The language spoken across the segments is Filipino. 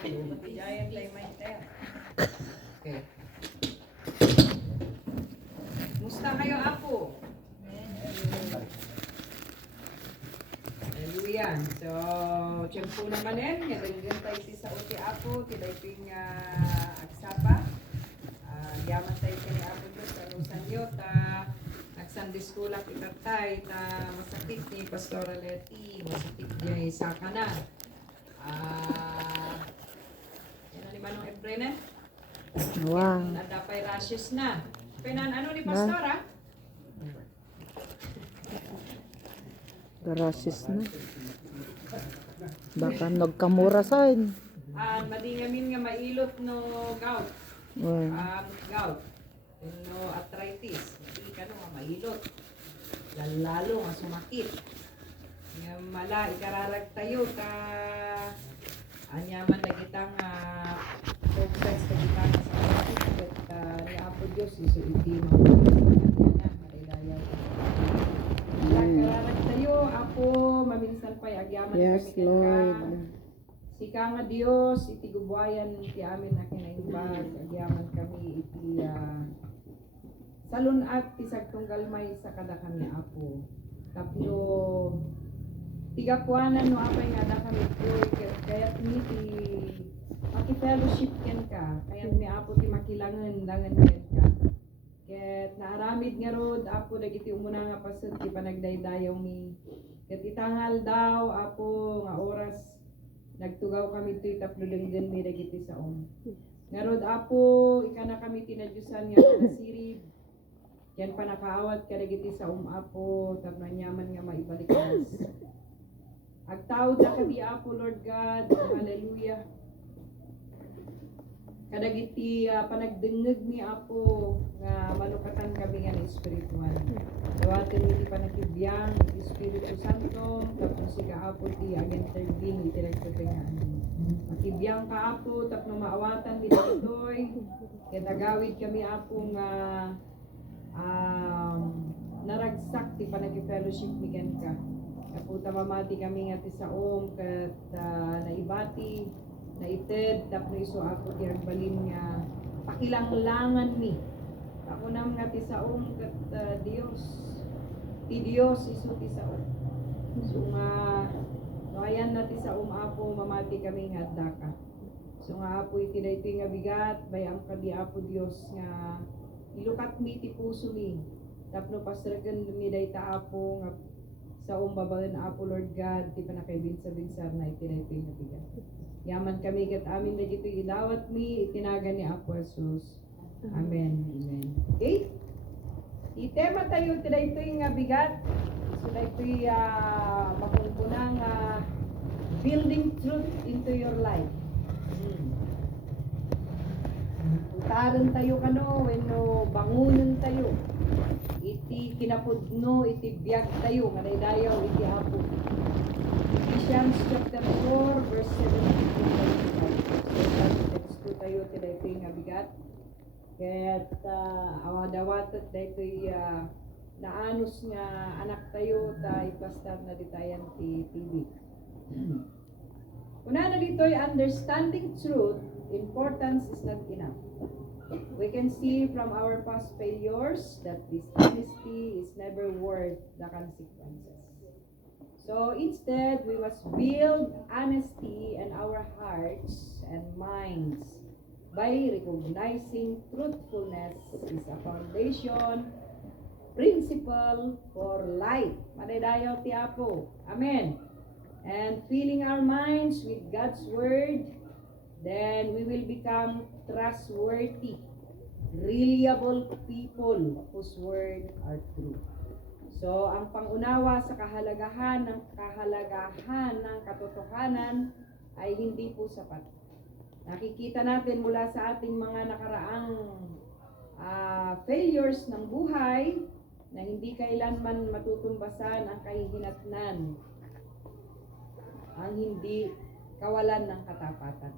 Giant like my tail. Okay. Musta kayo, Apo? Hallelujah. So, tiyempo naman nalagyan tayo sa uti, Apo, tilay ping agsapa. Yaman tayo kini Apo Diyos, anong sanyo, nag-Sunday school at itatay, masakit ni Pastora Leti, masakit niya sa kanan. Yan na ni Manong Efrenen. Wow. Nadapay rashes na. Penan ano ni Pastora? Garasis na. Baka nagkamura sa'yo. Madingamin nga mailot no gout. Gout. No arthritis. Hindi ka no nga mailot. Lalo nga sumakit. Nga mala, ikararag tayo anyaman na kitang focus na kitang sa sakit at ni Apo Diyos iso iti kararag tayo, Apo, maminsan pa'y agyaman yes, kami Lord. Sika nga Diyos, iti gubuayan ti amin na kinaimbag, agyaman kami iti salunat ti sagtunggal may sa kada kami, Apo. Tapno tigapuanan no apay nga da kami po, kaya ti maki-fellowship ken ka, kaya mi Apo ti makilangan dangan ken ka. Ket naaramid nga rod, Apo, dagiti umuna nga pasod ti panagdaydayaw mi. Ket itangal daw, Apo, nga oras nagtugaw kami ti taplulenggen mi dagiti saom. Nga rod, Apo, ikana kami tinadyusan nga nasirib. Yan pa nakaawat ka dagiti saom, Apo, tapno nyaman nga maibalik nas. Agtawd na kami, Apo, Lord God, hallelujah. Kadagiti panagdengeg mi, Apo, nga manukatan kami nga na espiritual. Dawatin iti panagibiyang iti Espiritu Santo, tapos siga, Apo, ti ag-intervene iti nagtutingaan. Makibiyang ka, Apo, tapno maawatan mi ditoy. Kaya nagawid kami, Apo, nga naragsak ti panagi-fellowship mi ken ka. Apo, tamamati kami nga ti saom kat naibati naited tapno iso Apo ti agbalin nga pakilanglangan mi. Ako nam nga ti saom kat Dios. Ti Dios iso ti saom. So nga ayan na ti saom, Apo, mamati kami nga daka. So nga Apo iti daytoy nga bigat bayam kadi, Apo Dios, nga ilukat mi ti puso mi. Tapno pasragan mi dayta, Apo, nga saom babaen, Apo, Lord God, ti panakaibinsa-binsar na iti daytoy nga bigat. Yaman kami kat amin na dito ilawat mi itinaga ni Apo Jesus. Amen. Amen. Okay? Itema tayo today ito yung bigat. So ito yung mapunpunang building truth into your life. Utaran tayo kano, wenno bangunan tayo. Iti kinapudno, iti biyag tayo, kadaydayaw iti Apo. Ephesians chapter 4 verse 17 to 25. So tayo today ito yung bigat. Kaya't awadawatat na ito'y naanos nga anak tayo ipastar na ditayan ti TV. Una na dito'y understanding truth, importance is not enough. We can see from our past failures that this honesty is never worth the consequences. So instead, we must build honesty in our hearts and minds by recognizing truthfulness is a foundation, principle for life. Madaydayaw ti Apo. Amen. And filling our minds with God's word, then we will become trustworthy, reliable people whose word are true. So, ang pangunawa sa kahalagahan ng katotohanan ay hindi po sapat. Nakikita natin mula sa ating mga nakaraang failures ng buhay na hindi kailanman matutumbasan ang kahihinatnan, ang hindi kawalan ng katapatan.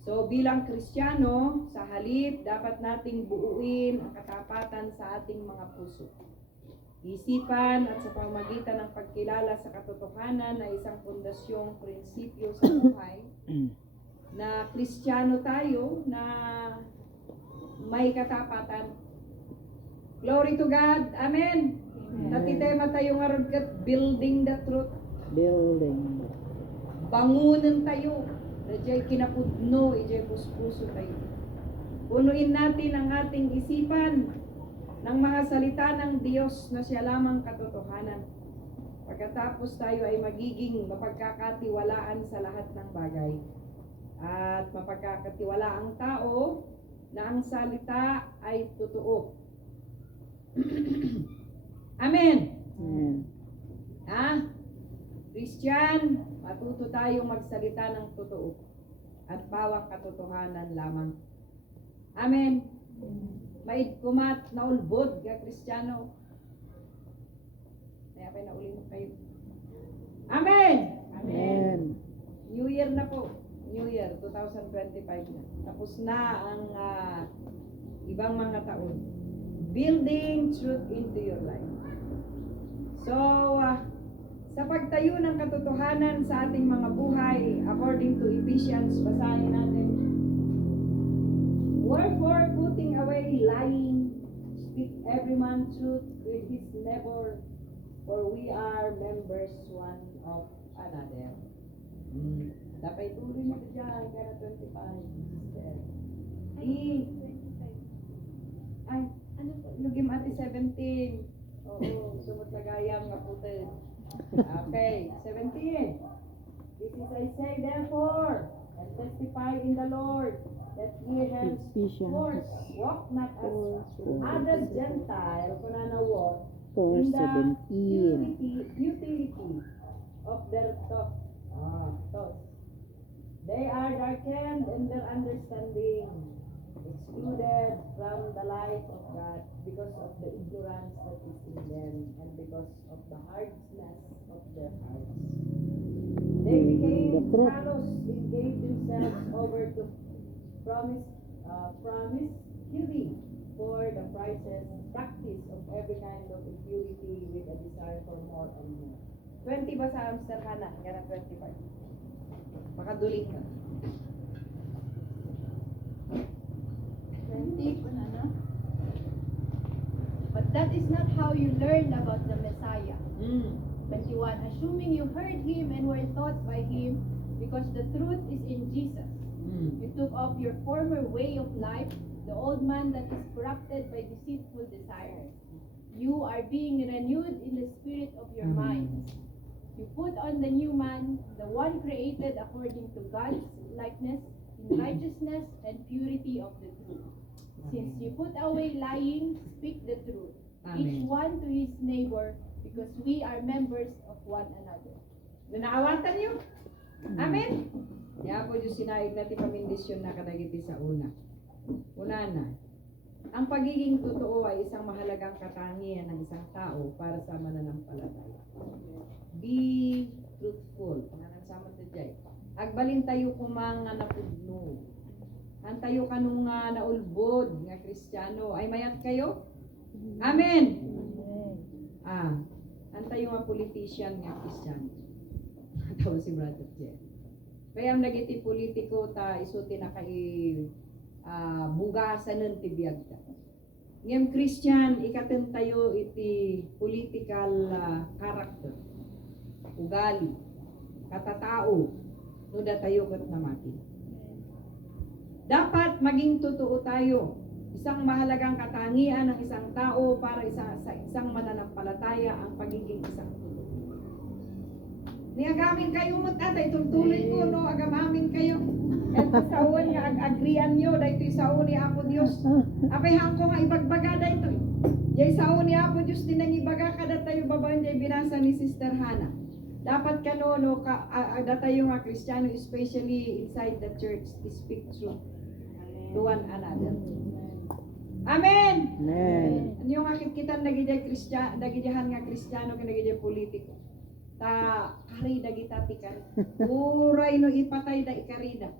So bilang Kristiyano, sa halip dapat nating buuin ang katapatan sa ating mga puso. Isipan at sa pamamagitan ng pagkilala sa katotohanan na isang pundasyong prinsipyo sa buhay, na Kristiyano tayo na may katapatan. Glory to God. Amen. Natitema tayo nga ron kat building the truth. Building. Bangunan tayo. Diyay kinapudno, ijay puspuso tayo. Punuin natin ang ating isipan ng mga salita ng Diyos na siya lamang katotohanan. Pagkatapos tayo ay magiging mapagkakatiwalaan sa lahat ng bagay. At mapagkakatiwala ang tao na ang salita ay totoo. Amen. Amen. Christian, matuto tayong magsalita ng totoo at bawang katotohanan lamang. Amen. May kumat na ulbod ka Kristiyano. Kaya pa na uli mo kayo. Amen. Amen. New Year na po. New Year 2025 na. Tapos na ang ibang mga taon. Building truth into your life. So, sa pagtayo ng katotohanan sa ating mga buhay, according to Ephesians, basahin natin. Wherefore, putting away lying, speak every man truth with his neighbor, for we are members one of another. Dapat tuloy mo dyan, kaya 25. Ay, ano po? Lugim ati 17. Oo, sumot lagayang nga putin. Okay, 17. This is I say therefore, and testify in the Lord, that ye henceforth walk not as other Gentiles, kunana walk, in the 4:17. utility of their thoughts. They are darkened in their understanding, excluded from the light of God because of the ignorance that is in them and because of the hardness of their hearts. They became callous and gave themselves over to promiscuity for the practice of every kind of impurity with a desire for more and more. 20 ba sa Amsterdam? Ganang 25. Makaduling ka. 20, ano? But that is not how you learned about the Messiah. 21, assuming you heard him and were taught by him, because the truth is in Jesus. You took off your former way of life, the old man that is corrupted by deceitful desires. You are being renewed in the spirit of your minds. You put on the new man, the one created according to God's likeness, in righteousness and purity of the truth. Since you put away lying, speak the truth, each one to his neighbor, because we are members of one another. Naawatan niyo? Amen? Kaya po yung sinaig natin pamindisyon na kadagiti sa una. Una na, ang pagiging totoo ay isang mahalagang katangian ng isang tao para sa mananampalataya. Be truthful. Nanasama sa jay. Agbalin tayo kumang napudno. Antayo kanung naulbod nga Kristiyano. Ay mayat kayo? Amen! Antayo nga politician nga Kristiyano. Tawa si Brother Jay. Kaya ang nagiti politiko ta isuti na kay bugasan ng tibiyag ta. Ngem Christian, ikaten tayo iti political character, ugali, katatao, nuda tayo kat namati. Dapat maging totoo tayo. Isang mahalagang katangian ng isang tao para sa isang mananampalataya ang pagiging isang totoo. Niagamin kayo mo tatay, tuloy ko no, agamamin kayo. Ito saon nga agrian nyo, dahito saon ni Apo Diyos. Apay hangko nga ibagbaga dahito. Jay saon ni Apo Diyos din ang ibaga kada tayo babaan jay binasa ni Sister Hannah. Dapat ka no, tayo nga Kristiyano, especially inside the church, speak truth to one another. Amen! Amen. Ano yung kita nagidihan nga Kristiyano, nagidihan politiko. Kari dagita tikan. Uray no ipatay da ikarida.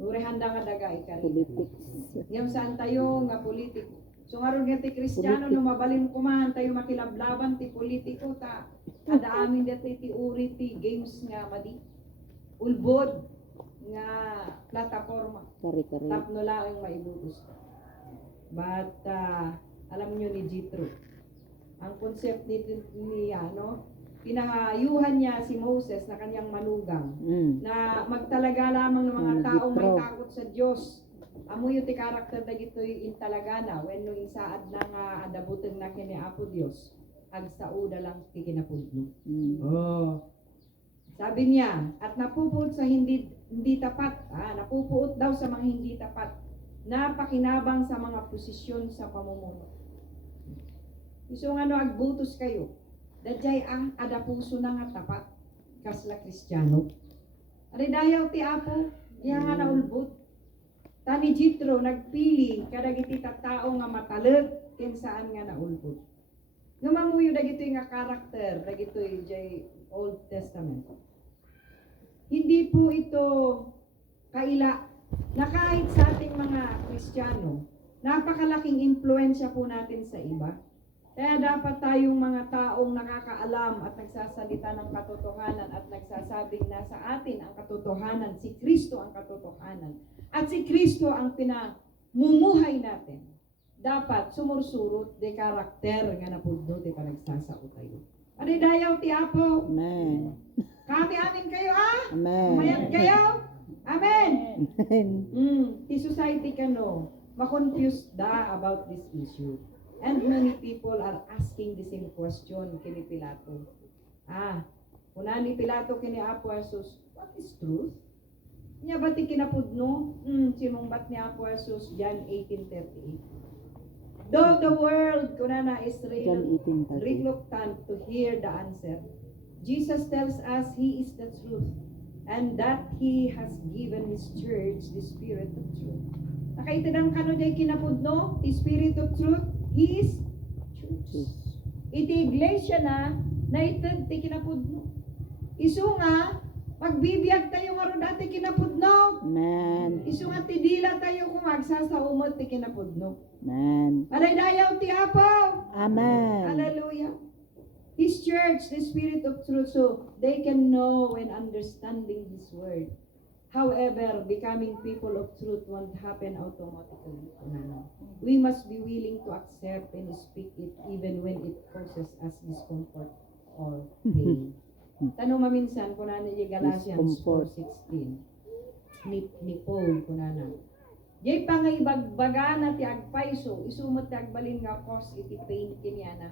Uray handa nga daga ikarida. Politics. Ngam saan tayo nga politiko. So nga ron nga ti Kristiyano no mabalin kumahan tayo makilablaban ti politiko ta. Ada amin dati ti uri ti games nga madi. Ulbod nga plataforma. Kari-kari. Tapno lang ang maibutos ka. But, alam nyo ni Jethro, ang concept ni pinahayuhan niya si Moses na kanyang manugang na magtalaga lamang ng mga taong may Jethro. takot sa Diyos. Amoy ti karakter na gito'y intalaga na when no insaad na nga adabuteng na kini Apo Diyos ag sauda lang ti kinapudno. Oh. Sabi niya, at napupuot sa hindi tapat, napupuot daw sa mga hindi tapat, napakinabang sa mga posisyon sa pamumuno. Iso nga no agbutos kayo, dadyay ang adapuso na nga tapat, kasla Kristiyano. Aridayaw ti Apo, iya nga naulbot. Tani Jethro nagpili kadagiti tattao nga mataleg ken saan nga naulbot. Ngamamuyo dagitoy nga karakter, dagitoy jay Old Testament. Hindi po ito kaila na kahit sa ating mga Kristiyano, napakalaking impluensya po natin sa iba. Kaya dapat tayong mga taong nakakaalam at nagsasalita ng katotohanan at nagsasabing nasa atin ang katotohanan, si Kristo ang katotohanan. At si Kristo ang pinamumuhay natin. Dapat sumursurot de karakter nga napudno ti panagsasao tayo. Dayaw ti Apo. Amen. Kami amin kayo Amen. Mayat kayo. Amen. Amen. Ti society kano ma-confused da about this issue. And many people are asking the same question kini Pilato. Kuna ni Pilato kini Apo Jesus, what is truth? Nya ba ti kinapudno? Sinumbat ni Apo Jesus, John 18:38. Though the world kunana is John 18:38. reluctant to hear the answer, Jesus tells us He is the truth and that He has given His church the Spirit of truth. Nakaitidang kano day kinapudno, the Spirit of truth, He is truth. Iti iglesia na itid ti kinapudno. Isu nga, magbibiyag tayo nga ro dati kinapudno. Amen. Isu nga ti dila tayo kung agsasaumot ti kinapudno. Amen. Dayaw ti Apo. Amen. Hallelujah. His church, the Spirit of truth, so they can know and understanding His word. However, becoming people of truth won't happen automatically. We must be willing to accept and speak it even when it causes us discomfort or pain. Tanong maminsan kung ano yung Galatians Discomfort. 4:16 ni Paul kung ano. Jay pangaybagbaga na ti agpaiso, isumot ti agbalin nga cause iti pain kiniana.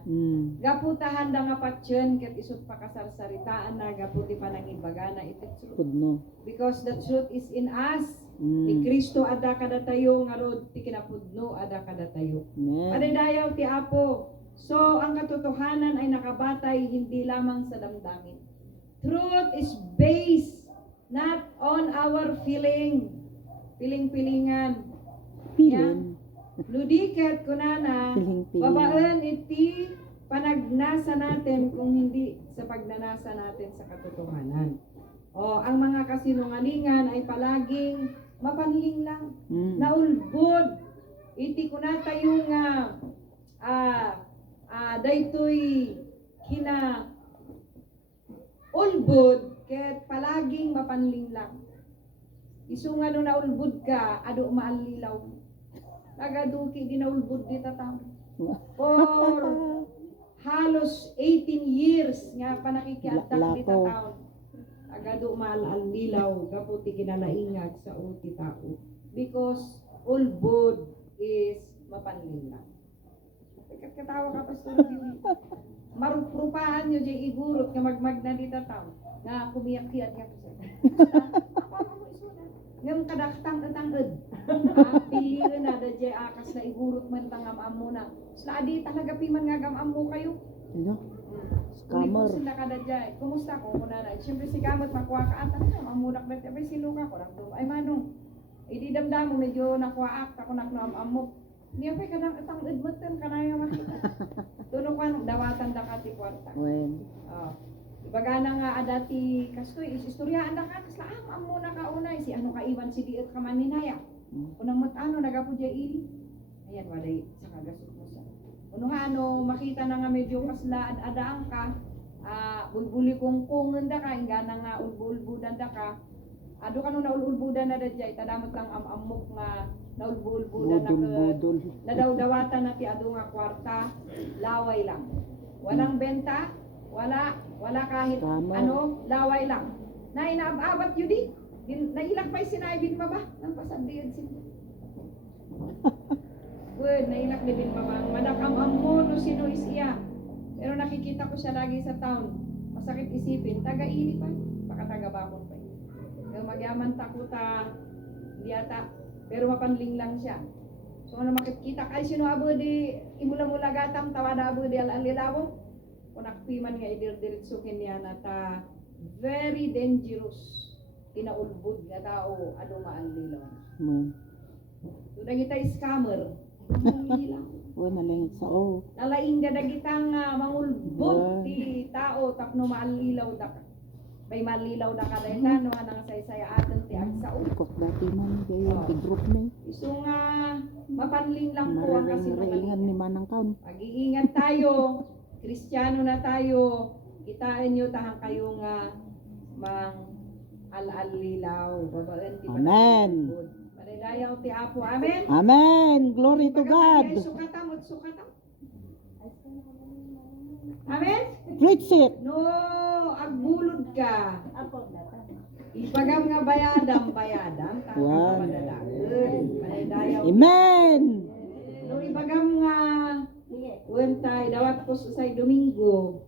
Gaputahan da nga patyen ket isut pakasarsaritaan na gaputi panangibaga na iti truth. Pudno. Because the truth is in us. Ni Kristo ada kada tayo nga rod ti kinapudno ada kada tayo. Amen. Dayaw ti Apo. So ang katotohanan ay nakabatay hindi lamang sa damdamin. Truth is based not on our piling-pilingan. Piling. Ludiket kunana, Piling-piling. babaan iti panagnasa natin kung hindi sa pagnanasa natin sa katotohanan. Ang mga kasinungalingan ay palaging mapanling lang. Naulbod. Iti kunatayo nga daytoy kina ulbod ket palaging mapanling lang. Isu nga no naulbod ka, ado maalilaw. Nagaduki di naulbod di tatam. For halos 18 years nga panakikiatak di tataon. Agado maalilaw kaputi kinalaingag sa uti tao. Because ulbod is mapanling lang. Katawa ka pastor Billy. Maruprupahan nyo dyan igurot nga magmag na dita tao na kumiyak-kiyat nga po siya. Ngam kadaktang-tanged. Pilihan na da dyan akas na igurot man tangam amo na. Sla adi talaga piman nga gamam mo kayo. Ano? Scammer. Scammer. Sila kada dyan. Kumusta ko muna na. Siyempre si Gamot makuha ka ata na. Mamunak na tayo. Sinuka ko. Ay manong. Idi damdam mo medyo nakuha ako naknoam amo. Niya pa kadang atang edmatan kanaya makita. Tuno kan dawatan da kati kwarta. When? Ibagana nga adati kastoy istoryaan da ka kasla amo na kaunay si ano kaiwan si diet ka maninaya. Unang ano nagapudya ili. Ayan waday sa kagasot mo sa. Uno ano makita na nga medyo kasla adaan ka bulbuli kung da ka ingana nga ulbulbudan da ka. Ado ka nung naululbuda na dajay, tadamot lang amok nga naulbulbuda na Budol. nadawdawatan na ti ado nga kwarta, laway lang. Walang benta, wala kahit Tama. laway lang. Na inaab-abat yun di. Nailak pa'y sinaibin pa ba? Nang pasandiyan sila. Good, nailak ni bin pa ba? Madakam mo no sino is iya. Pero nakikita ko siya lagi sa town. Masakit isipin, taga-ini pa. Baka taga-bakon pa. Yung magyaman takuta, hindi ata. Pero mapanling lang siya. So ano makikita kay sino abo di imula-mula gatam tawada abo di al-alilawong. Kung nakpiman nga idir-diritsukin niya na ta very dangerous tinaulbud nga tao ano maanlilaw. So dagita scammer. Wala lang sa o. Nalaing nga dagitang mangulbud ti tao tapno maanlilaw da ka. May malilaw da ka dahil no anang saysaya atin ti agsao. Ikot dati man kayo ti group ni. Iso nga mapanling lang po ang kasi Maringan ni Manang Kaun. Pag-iingat tayo, Kristiyano na tayo, kitain nyo tahang kayo nga mang al-alilaw. Amen. Panidayaw ti Apo. Amen. Amen. Glory to God. Sukatam. Amen. Preach it. No, agbulod ka. Apo na. Ipagam nga bayadam. Wow. Panidayaw. Amen. No, ipagam nga Wentay, dawat ko sa Domingo.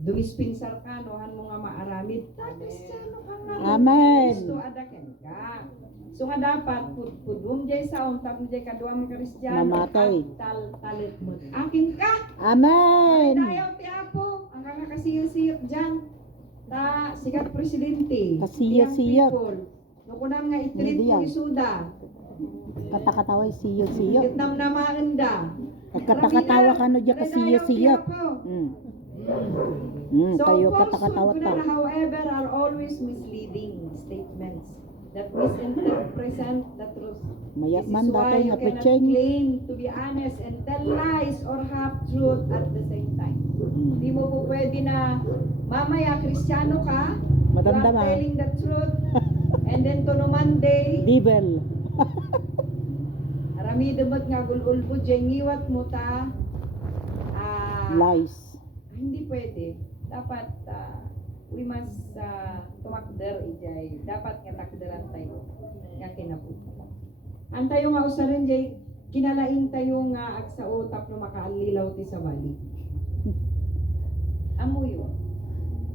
Dumispinsar ka, nohan mo nga maaramid. Kristyano ka nga. Amen. Kristo adaken ka. So nga dapat, pudum jay sa untap mo jay kadua mga Kristyano. Mamatay. Talit mo. Akin ka. Amen. Dayaw ti Apo. Ang nga kasiyot-siyot dyan. Ta, sikat presidente. Kasiyot-siyot. No kunam nga itreat Hindi ko yan. isuda. Katakataway siyo. Vietnam na maanda. At katakatawa ka no dyan kasiyot. So Kayo falsehood katakatawa ta. however are always misleading statements that misinterpret the truth. Maya This man is why datay you nga cannot pecheng. claim to be honest and tell lies or half truth at the same time. Hindi mo po pwede na mamaya Kristiyano ka, you Madamdam are telling the truth, and then to no Monday, Devil. arami debat nga gululbud dyan, ngiwat mo ta, Lies. hindi pwede. Dapat we must tumakder ijay. Dapat nga takderan tayo nga kinabuhi. Ang tayo nga usarin jay kinalaing tayo nga agsao tapno makaalilaw ti sa bali. Amo yun.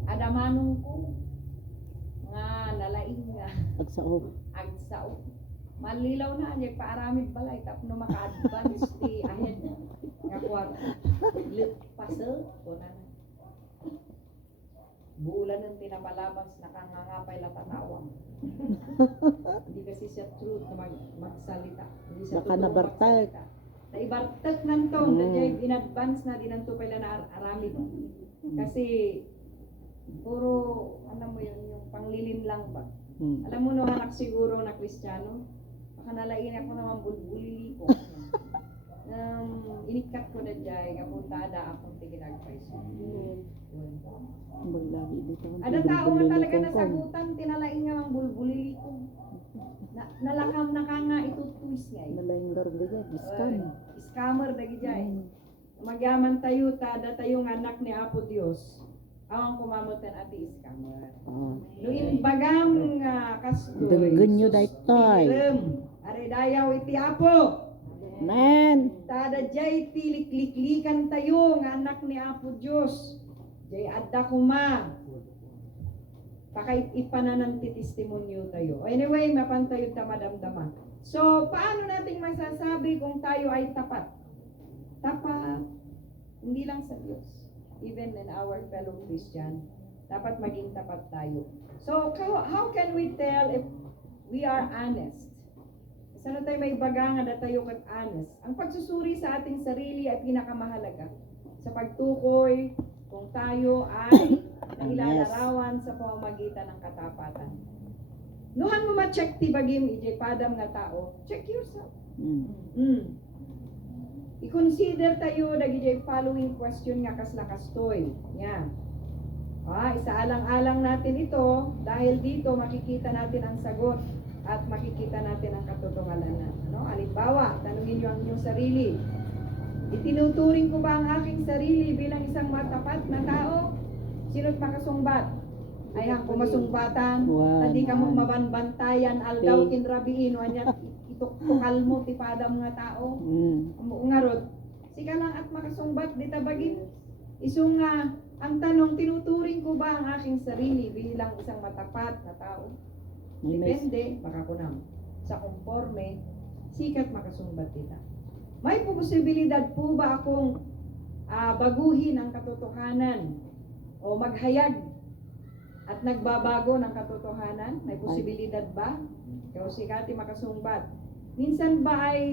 Adamanong ko nga nalaing nga Pagsao. agsao. Malilaw na niya paaramid balay tapno maka-advance ti ahead nga kwarta. Pasel o na. Buulan ng pinapalabas nakangangapay latatawang. Hindi kasi siya truth na magsalita. Hindi siya Baka totoo nabartag. magsalita. Naibartag nantong, in advance na dinanto pala na aramid. Kasi puro, ano mo yun, yung panglilim lang ba? Alam mo no, anak siguro na Kristiyano, baka nalain ako naman bulbulili ko. Inikat ko na dyan, nga puntada akong tiginagpais. Maglagi dito. Ada tao nga talaga nasagutan, tinalain nga ang bulbulili ko. Nalakam na ka nga itutwist nga. Malaing garga discount. Scammer dagi dyan. Magyaman tayo, tayo nga anak ni Apo Dios. Awang kumamutan ati scammer. Noin bagam nga kastoy. Ganyo daytoy. Are dayaw iti Apo. Man. Tada jay tilikliklikan tayo nga anak ni Apo Dios. Jay adda kuma. Pakait ipananan ti testimonyo tayo. Anyway, mapantayo ta madamdama. So, paano nating masasabi kung tayo ay tapat? Tapat, hindi lang sa Diyos. Even in our fellow Christian, dapat maging tapat tayo. So, how can we tell if we are honest? Saan tayo may baga nga na tayo kat honest? Ang pagsusuri sa ating sarili ay pinakamahalaga. Sa pagtukoy, kung tayo ay ilalarawan sa pamamagitan ng katapatan. Nuhan mo ma-check ti bagim ijay padam nga tao, check yourself. I-consider tayo dagijay following question nga kaslakastoy. Yan. Isaalang-alang natin ito dahil dito makikita natin ang sagot at makikita natin ang katotohanan. Halimbawa, tanungin niyo ang inyong sarili. Itinuturing ko ba ang aking sarili bilang isang matapat na tao? Sino't makasungbat? Ay ang kumasungbatan, hindi ka mo mabanbantayan, aldaw kinrabiin, wanya ituktukal mo, tipada mga tao. Ngarot, sika lang at makasungbat, di tabagin. Iso nga, ang tanong, tinuturing ko ba ang aking sarili bilang isang matapat na tao? Depende, baka kunam. Sa konforme, sikat makasungbat kita. May posibilidad po ba akong baguhin ang katotohanan o maghayag at nagbabago ng katotohanan? May posibilidad ba? Ikaw sikati makasungbat. Minsan ba ay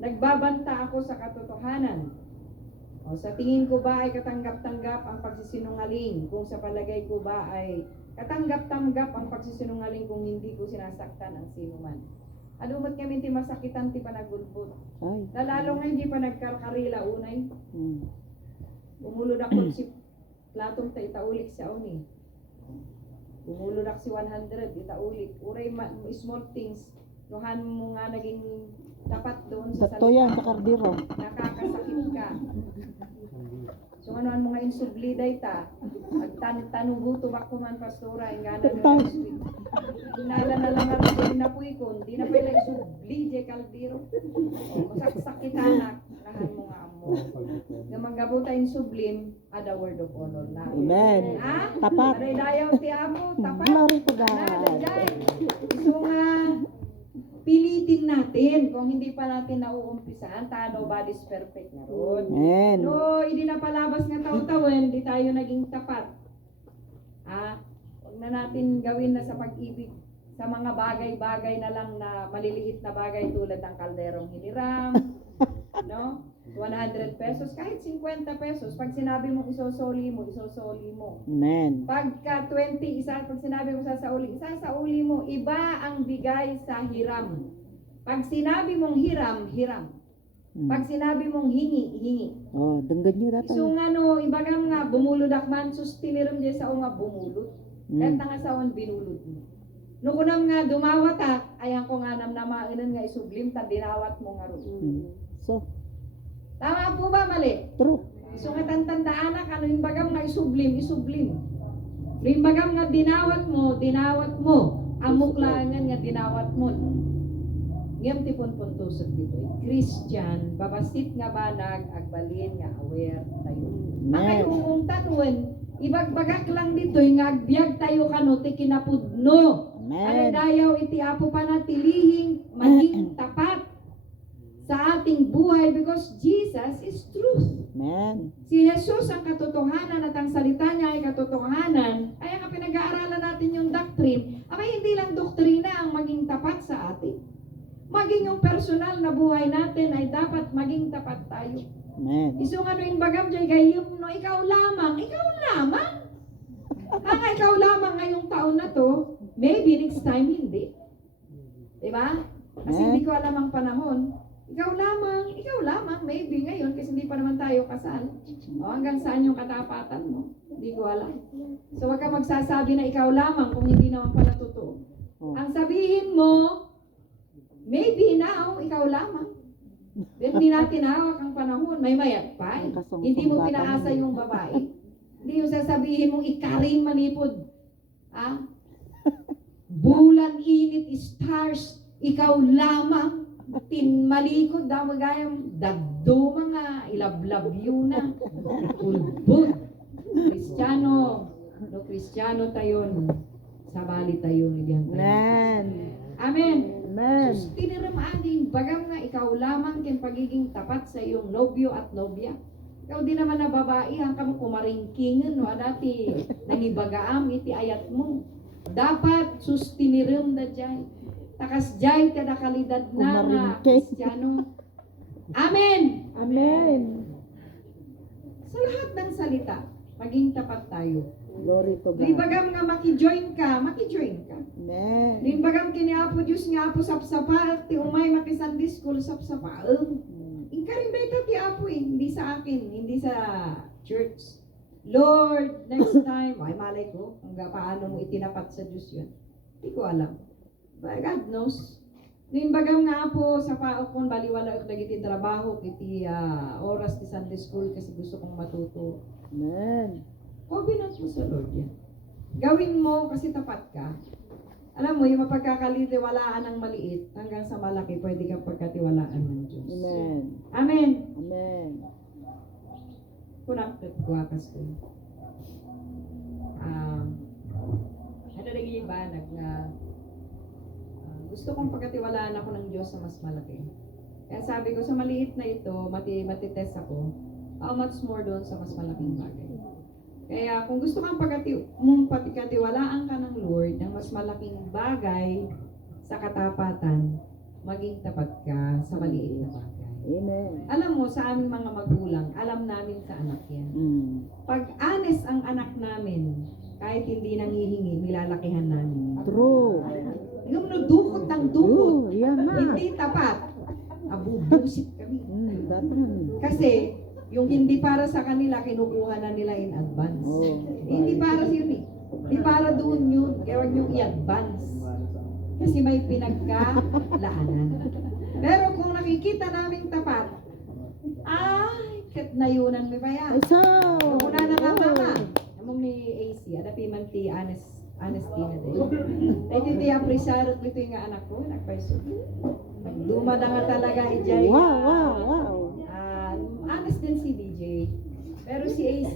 nagbabanta ako sa katotohanan? O sa tingin ko ba ay katanggap-tanggap ang pagsisinungaling? Kung sa palagay ko ba ay katanggap-tanggap ang pagsisinungaling kung hindi ko sinasaktan ang sinuman? Adumot kami ti masakitan ti panagulbot. Lalo nga hindi pa nagkarkarila unay. Umulod ako si Platong ta itaulik siya uni. Umulod ako si 100 itaulik. Uray small things. Nuhan mo nga naging tapat doon sa Dato yan sa kardiro. Nakakasakit ka. So ano mga insubliday ta. Agtanong-buto ako man pastora ingana na dinala na lang ako dinapuy ko. Di na pala insubliday kaldiro. Sakit-sakitan nahan mo nga amo. Na manggabuta insublim ada word of honor na. Amen. Tapat. Aray dayaw ti amo tapat. Glory to God. So nga pilitin natin kung hindi pa natin nauumpisan, nobody's perfect na ron. Amen. No, hindi na palabas nga taw-tawen, hindi tayo naging tapat. Huwag na natin gawin na sa pag-ibig sa mga bagay-bagay na lang na maliliit na bagay tulad ng kalderong hiniram, no? 100 pesos, kahit 50 pesos, pag sinabi mo isosoli mo, isosoli mo. Amen. Pagka 20, pag sinabi mo isasauli mo, iba ang bigay sa hiram. Pag sinabi mong hiram, hiram. Pag sinabi mong hingi, hingi. Oh, denggan nyo data. So nga no, ibagam nga, bumulod akman, sustiniram dyan sa nga bumulod. Kahit nga sa binulod mo. No kunam nga dumawat ayan ko nga namnamainan nga isublim, ta dinawat mo nga ron. So, tama po ba mali? True. So nga tantandaan ano yung bagam nga isublim, isublim. Yung bagam nga dinawat mo. Amuklangan nga dinawat mo. Ngam tipon puntusot dito. Christian, babasit nga banag, agbalin nga aware tayo. Ang kayong tanwen, ibagbagak lang dito, nga agbiag tayo kano, ti kinapudno. Ano dayaw iti apo panatilihing maging tapat sa ating buhay because Jesus is truth. Amen. Si Jesus ang katotohanan at ang salita niya ay katotohanan. Kaya nga pinag-aaralan natin yung doctrine. Abay hindi lang doktrina ang maging tapat sa atin. Maging yung personal na buhay natin ay dapat maging tapat tayo. Amen. Isong ano yung bagam dyan, gayim no, ikaw lamang. Ikaw lamang ngayong taon na to, maybe next time hindi. Diba? Kasi hindi ko alam ang panahon. Ikaw lamang, maybe ngayon, kasi hindi pa naman tayo kasal. O hanggang saan yung katapatan mo? Hindi ko alam. So wag ka magsasabi na ikaw lamang kung hindi naman pala totoo. Ang sabihin mo, maybe now, ikaw lamang. Hindi natin hawak ang panahon. May mayat pa. Hindi mo pinaasa yung babae. Hindi yung sasabihin mong ikarin manipod. Bulan, init, stars, ikaw lamang. Tinmalikod, damagayang daddo mga ilablab yun na. Ulbud. Kristiyano tayo. Sabali tayo. Amen. Amen. Amen. So, tiniramaan bagam nga ikaw lamang kin pagiging tapat sa iyong nobyo at nobya. Ikaw di naman na babae, hanggang kumaringkingan, no? Dati, nangibagaam, iti ayat mo. Dapat, sustinirim na dyan. Takas dyan, kada kalidad na nga, Kristiyano. Amen! Amen. Sa lahat ng salita, maging tapat tayo. Glory to God. Libagam nga makijoin ka. Amen. Libagam kiniapo Diyos nga apo sapsapa, ti umay makisunday school sapsapa. Inkarin ba ito ti apo hindi sa akin, hindi sa church. Lord, next time, ay malay ko, kung paano mo itinapat sa Diyos yun. Hindi ko alam. But God knows. Nimbaga nga po, sa paokon, baliwala ako nagiti trabaho, kiti oras ti Sunday school kasi gusto kong matuto. Amen. Covenant mo sa Lord yan. Gawin mo kasi tapat ka. Alam mo, yung mapagkakalitiwalaan ng maliit hanggang sa malaki, pwede kang pagkatiwalaan ng Diyos. Amen. Amen. Amen. Kunakot ko akas ko. Ano rin yung iba, gusto kong pagkatiwalaan ako ng Diyos sa mas malaki. Kaya sabi ko, sa maliit na ito, matitest ako, how much more doon sa mas malaking bagay. Kaya kung gusto kang pagkatiwalaan ka ng Lord ng mas malaking bagay sa katapatan, maging tapat ka sa maliit na bagay. Amen. Alam mo, sa aming mga magulang, alam namin sa anak yan. Pag honest ang anak namin, kahit hindi nangihingi, nilalakihan namin. True. Yung dukot ng dukot, Yan na. hindi tapat. Abubusit kami. Dapat. Kasi, yung hindi para sa kanila, kinukuha na nila in advance. Hindi para sa yun eh. Hindi para doon yun. Kaya huwag niyong i-advance. Kasi may pinagkalaanan. Pero kung nakikita naming tapat, ay, katnayunan mo ba yan? So, Yung una na nga mama, among ni AC, adapi man ti honesty na din. Dahil ti aprisarot nito yung anak ko, nagpaiso. Luma na nga talaga ijay. wow. Honest din si DJ. Pero si AC,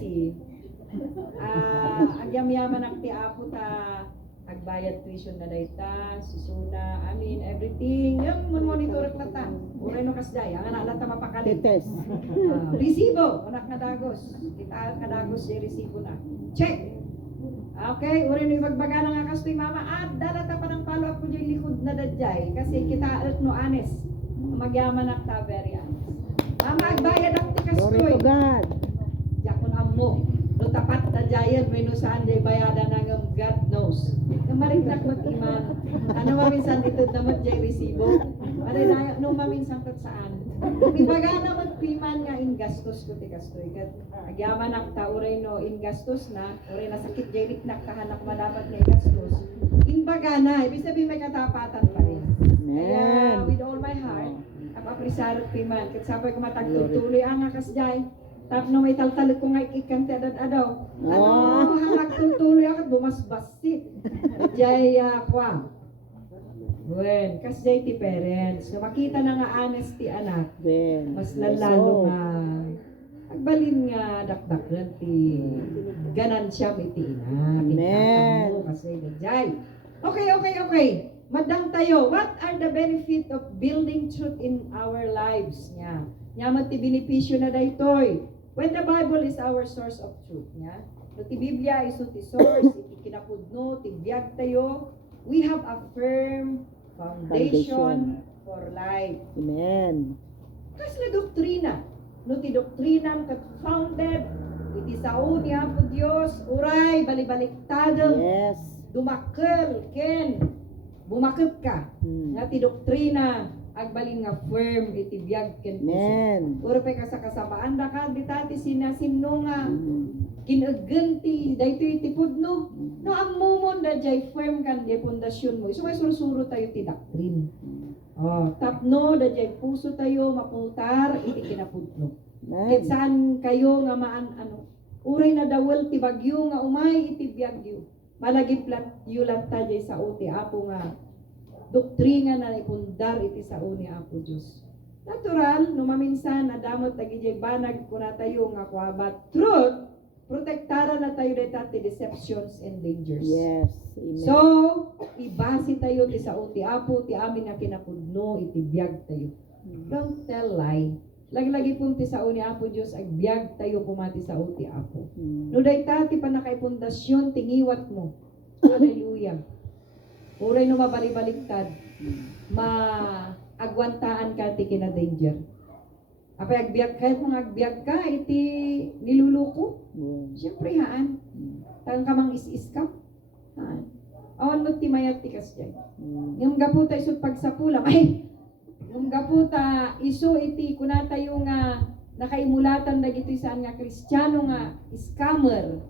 agyam-yaman ang ti apo ta, agbayad tuition na dayta, susuna, everything. Yung monitor at lata. Uray no kasday, ang anak lata mapakalit. Tites. Resibo, anak na dagos. Kita kadagos si resibo na. Check! Okay, uray no ibagbaga na nga kastoy mama. At dalata pa ng follow-up ko dyan likod na dadjay. Kasi kita no honest. Magyaman akta, very honest. Mama, agbayad ang ti Glory kastoy. to God. Yakon amo. No tapat na jayan, may no saan jay bayada ng God knows. Yung marignak mag-iman. Ano maminsan dito naman jay resibo. Ano na, no maminsan kat saan. Ibaga na magpiman nga in gastos ko ti kastoy. Kat agyaman nakta uray no in gastos na. Uray na sakit jay riknak kahanak madapat nga in gastos. Imbaga na. Ibig sabihin may katapatan pa rin. Kaya with all my heart, ang aprisarot piman. Kat sabay ko matagtutuloy ang akas jay. Tap no may taltalog ko nga ikikante adaw. Ano, hangak tutuloy ako, bumasbasit. Jay, kwa. Wen, kas jay ti parents. So, makita na nga honesty anak. Mas lalalo nga. Agbalin nga dakdaklan ti ganansya iti ina. Amen. Kasi jay. Okay. Madang tayo. What are the benefit of building truth in our lives? Nya ti benepisyo na daytoy. When the Bible is our source of truth, no ti Biblia iso ti source, iti kinapudno, ti biag tayo, we have a firm foundation for life. Amen. Kasla doktrina, no ti doktrina kat founded, iti sao ni Apo Dios, uray, balibaliktado, Yes. dumakkel, ken, bumakit ka, nga ti doktrina, agbalin nga firm iti biag ken Amen. puro pa ka sa kasabaan da ka ditati sinasinno nga kinagenti daytoy iti pudno no ammumon da jay firm kan di pundasyon mo so may sursuro tayo ti doctrine tapno da jay puso tayo maputar iti kinapudno ket saan kayo nga uray na dawel ti bagyo nga umay iti biagyo malagiplat yulat ta jay sa uti apo nga doktrina na ipundar iti sao ni Apo Diyos. Natural, no maminsan, nadamot nagijay banag kuna tayo nga kuhabat. Truth, protektara na tayo dito ti deceptions and dangers. Yes. Amen. So, ibasi tayo ti sao ti Apo, ti amin nga kinapudno, iti biyag tayo. Don't tell lie. Lagi-lagi pong ti sao ni Apo Diyos, agbiyag tayo pumati sao ti Apo. No dayta ti panakaipundasyon, tingiwat mo. Hallelujah. Uray no mabalik-baliktad, agwantaan ka ti kina-danger. Apay agbiag kahit mong agbiag ka, iti niluluko. Siyempre haan. Tang kamang is-is ka. Haan. Awan mo ti mayat ti kasjay. Yung gaputa iso pagsapula. Ay! Yung gaputa iso iti kunata yung nakaimulatan dagiti saan nga Kristiyano nga scammer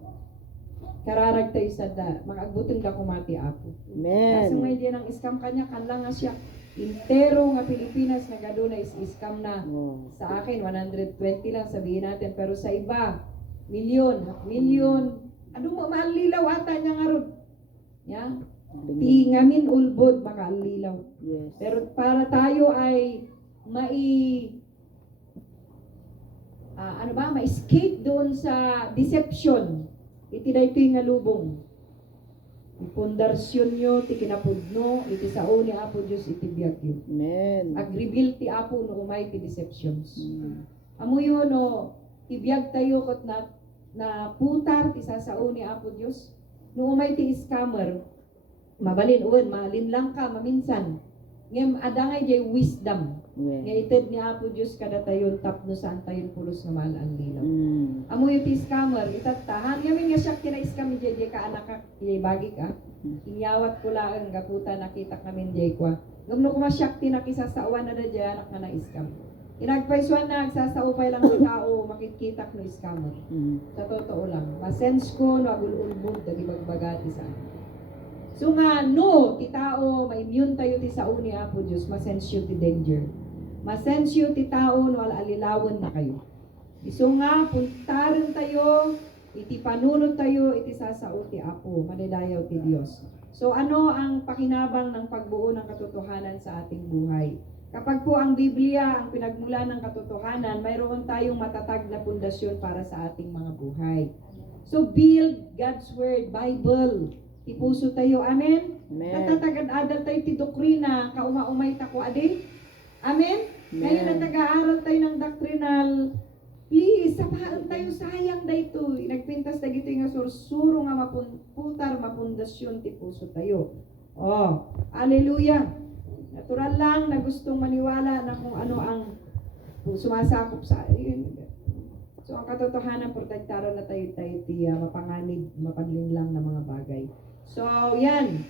kararag tayo sa da magagbuteng da kumati apo. Kasi Amen. may di ng scam kanya kanlang nga siya intero nga Pilipinas nga gaduna is scam na. Oh. Sa akin 120 lang sabihin natin pero sa iba milyon ano mo maalilaw ata niya nga ron. Ya. Tingamin ulbod makaalilaw. Yes. Pero para tayo ay ma-escape doon sa deception. Iti daytoy nga lubong. Ipundarsyon nyo, ti kinapudno, iti sao ni Apo Diyos iti biyag yun. Amen. Agreveal ti Apo no umay ti deceptions. Mm. Amo yun no, ibiyag tayo kot na putar ti sasao ni Apo Diyos. No umay ti scammer, mabalin malin lang ka, maminsan. Ngem adangay jay wisdom. Nga Amen. ited ni Apo Diyos kada tayon tapno saan tayon pulos nga mahal ang lilaw. Mm. Amo yung scammer, itatahan. Yamin nga siya kina-scam jay ka anak ka, jay bagi ka. Inyawat ko lang gaputa nakita kami jay kwa. Gamno ko masyak tinakisasauan na da jay anak nga na-scam. Inagpaisuan na, agsasaupay lang sa tao, makikita no scammer. Mm. Sa totoo lang. Masense ko, no agul-ulbog, dagi bagbagati sa akin. So nga, no, ti tao, ma-immune tayo ti sao ni Apo Diyos, masense yun ti danger. Masense yun ti tao, no alalilawan na kayo. So nga, puntaran tayo, iti panunod tayo, iti sasao ti Apo, manidayaw ti Diyos. So ano ang pakinabang ng pagbuo ng katotohanan sa ating buhay? Kapag po ang Biblia ang pinagmula ng katotohanan, mayroon tayong matatag na pundasyon para sa ating mga buhay. So build God's Word, Bible. Ipuso tayo, amen? Amen. Natatagad-adal tayo ti doktrina, kauma-umay tako adi. Amen? Ngayon na taga-aral tayo ng doctrinal, please, sapaan tayo sayang dayto. Nagpintas na gito nga sursuro nga mapuntar, mapundasyon ti puso tayo. Oh, hallelujah. Natural lang na gustong maniwala na kung ano ang sumasakop sa ayun. So ang katotohanan, protektaran na tayo ti mapanganib, mapanlinlang na mga bagay. So yan,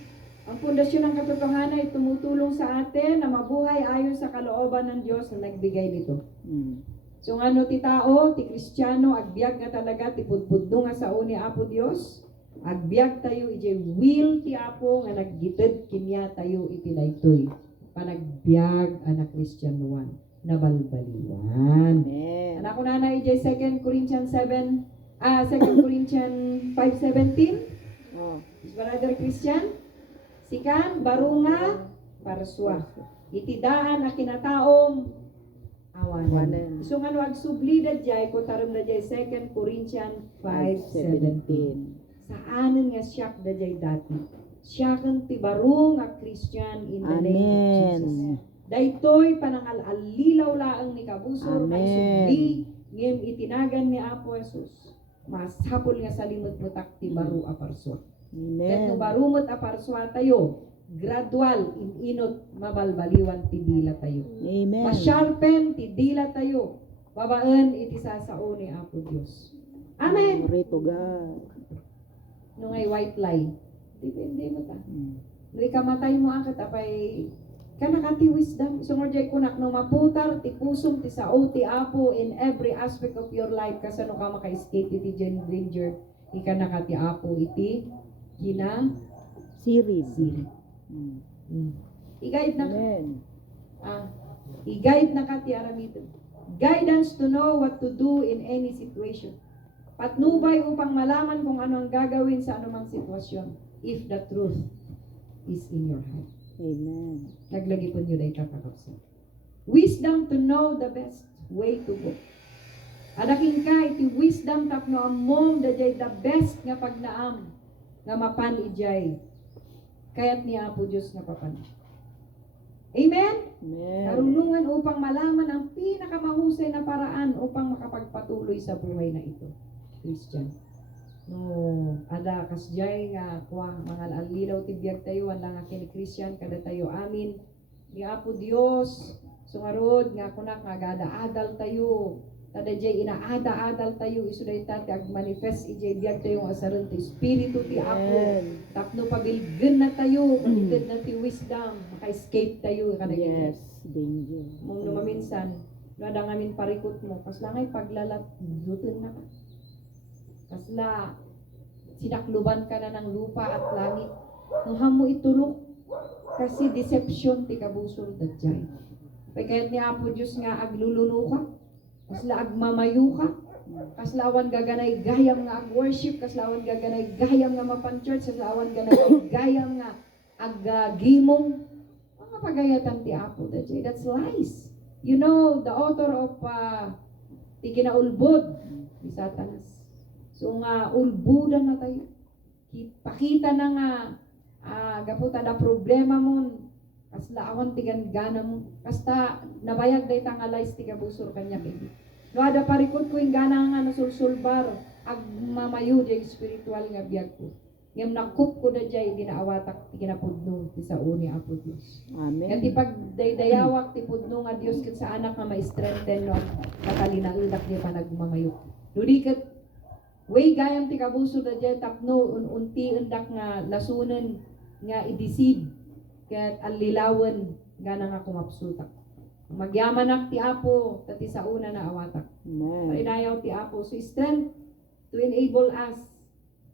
ang pundasyon ng katotohanan ay tumutulong sa atin na mabuhay ayon sa kalooban ng Diyos na nagbigay nito. Mm. So nga no ti tao, ti Kristiyano, agbyag nga talaga, ti pudpudno nga sao ni Apo Diyos, agbyag tayo, iti will ti Apo nga naggited kinya tayo iti daytoy. Panagbyag anak Christian 1 na balbaliwan. Amen. Anak ko na iti 2 Corinthians 2 Corinthians 5:17. Oh. Brother Christian, sikan barunga parswa. Iti daan a kinataom awanan. Awanan. So nga no agsublida jay ko tarum da jay 2 Corinthians 5:17. Saanen nga siyak da jay dati. Siyaken ti barung a Christian in the name of Jesus. Amen. Daytoy panangal-alilaw laang ni kabusor Amen. ay subli ngem itinagan ni Apo Jesus. Masapol nga sa limot mo takti baru aparswa. Ket no Amen. barumot aparswa tayo, gradual inot mabalbaliwan ti dila tayo. Amen. Masharpen ti dila tayo. Babaan iti sasao ni Apo Dios. Amen. Glory to God. No ngay white lie. Depende mo ta. Mm. No ikamatay mo ang katapay kanakati wisdom. Sungod kunak no maputar ti pusong ti sao ti Apo in every aspect of your life kasano ka maka-escape iti danger ikanakati Apo iti kinang Sirid. siri. Mm. I-guide na Amen. i-guide na ka ti aramidon. Guidance to know what to do in any situation. Patnubay upang malaman kung ano ang gagawin sa anumang sitwasyon if the truth is in your heart. Amen. Naglagi po nyo na itatapos. Wisdom to know the best way to go. Adaking ka, iti wisdom tapno among dajay the best nga pagnaam nga mapan ijay. Kayat ni Apo Diyos nga papan. Amen? Amen. Karunungan upang malaman ang pinakamahusay na paraan upang makapagpatuloy sa buhay na ito. Christian. No, ada kasjay nga kwa mga alilaw tibiyag tayo ang akin ni Christian kada tayo amin ni Apo Dios sungarod nga kunak nga gada-adal tayo tada jay inaada-adal tayo isuday tati ag manifest ijay biyag tayo nga asaron ti espiritu ti Apo Amen. tapno pabilgen na tayo kanited na ti wisdom maka-escape tayo kada Yes. Danger. mong maminsan Lada ngamin parikot mo, kasla ngay paglalat, lutin na ka. Kasla, sinakluban ka na ng lupa at langit. Nung hamo itulok, kasi deception ti kabusol dadjay. Pagkayat ni Apo Diyos nga agluluno ka, kasla agmamayo ka, kaslawan gaganay gayam nga ag-worship, kaslawan gaganay gayam nga mapan-church, kaslawan gaganay gayam nga ag-gimong. Mga pagayatan ti Apo dadjay, that's lies. You know, the author of ti kinaulbod ni Satanas. So nga, ulbudan na tayo. Pakita na nga, gaputa na problema mo, kasla awan ti gana mo, kasta nabayag day tangalay ti kabusor kanya kini. Wada parikot ko yung gana nga nasulsulbar, ag mamayo di spiritual nga biyag ko. Ngam nakup ko na jay dinaawatak ti kinapudno ti sao ni Apo Dios. Amen. Yan ti pagdaydayawak ti pudno nga Dios ket sa anak nga ma-strengthen no katalinaedak di pa nagmamayo. Dudi ket way gayam ti kabuso da jay tapno unti endak nga lasunen nga i-deceive ket alilawen gana nga kumapsutak. Magyamanak ti Apo tati sa una na awatak. Amen. Painayaw ti Apo so strength to enable us.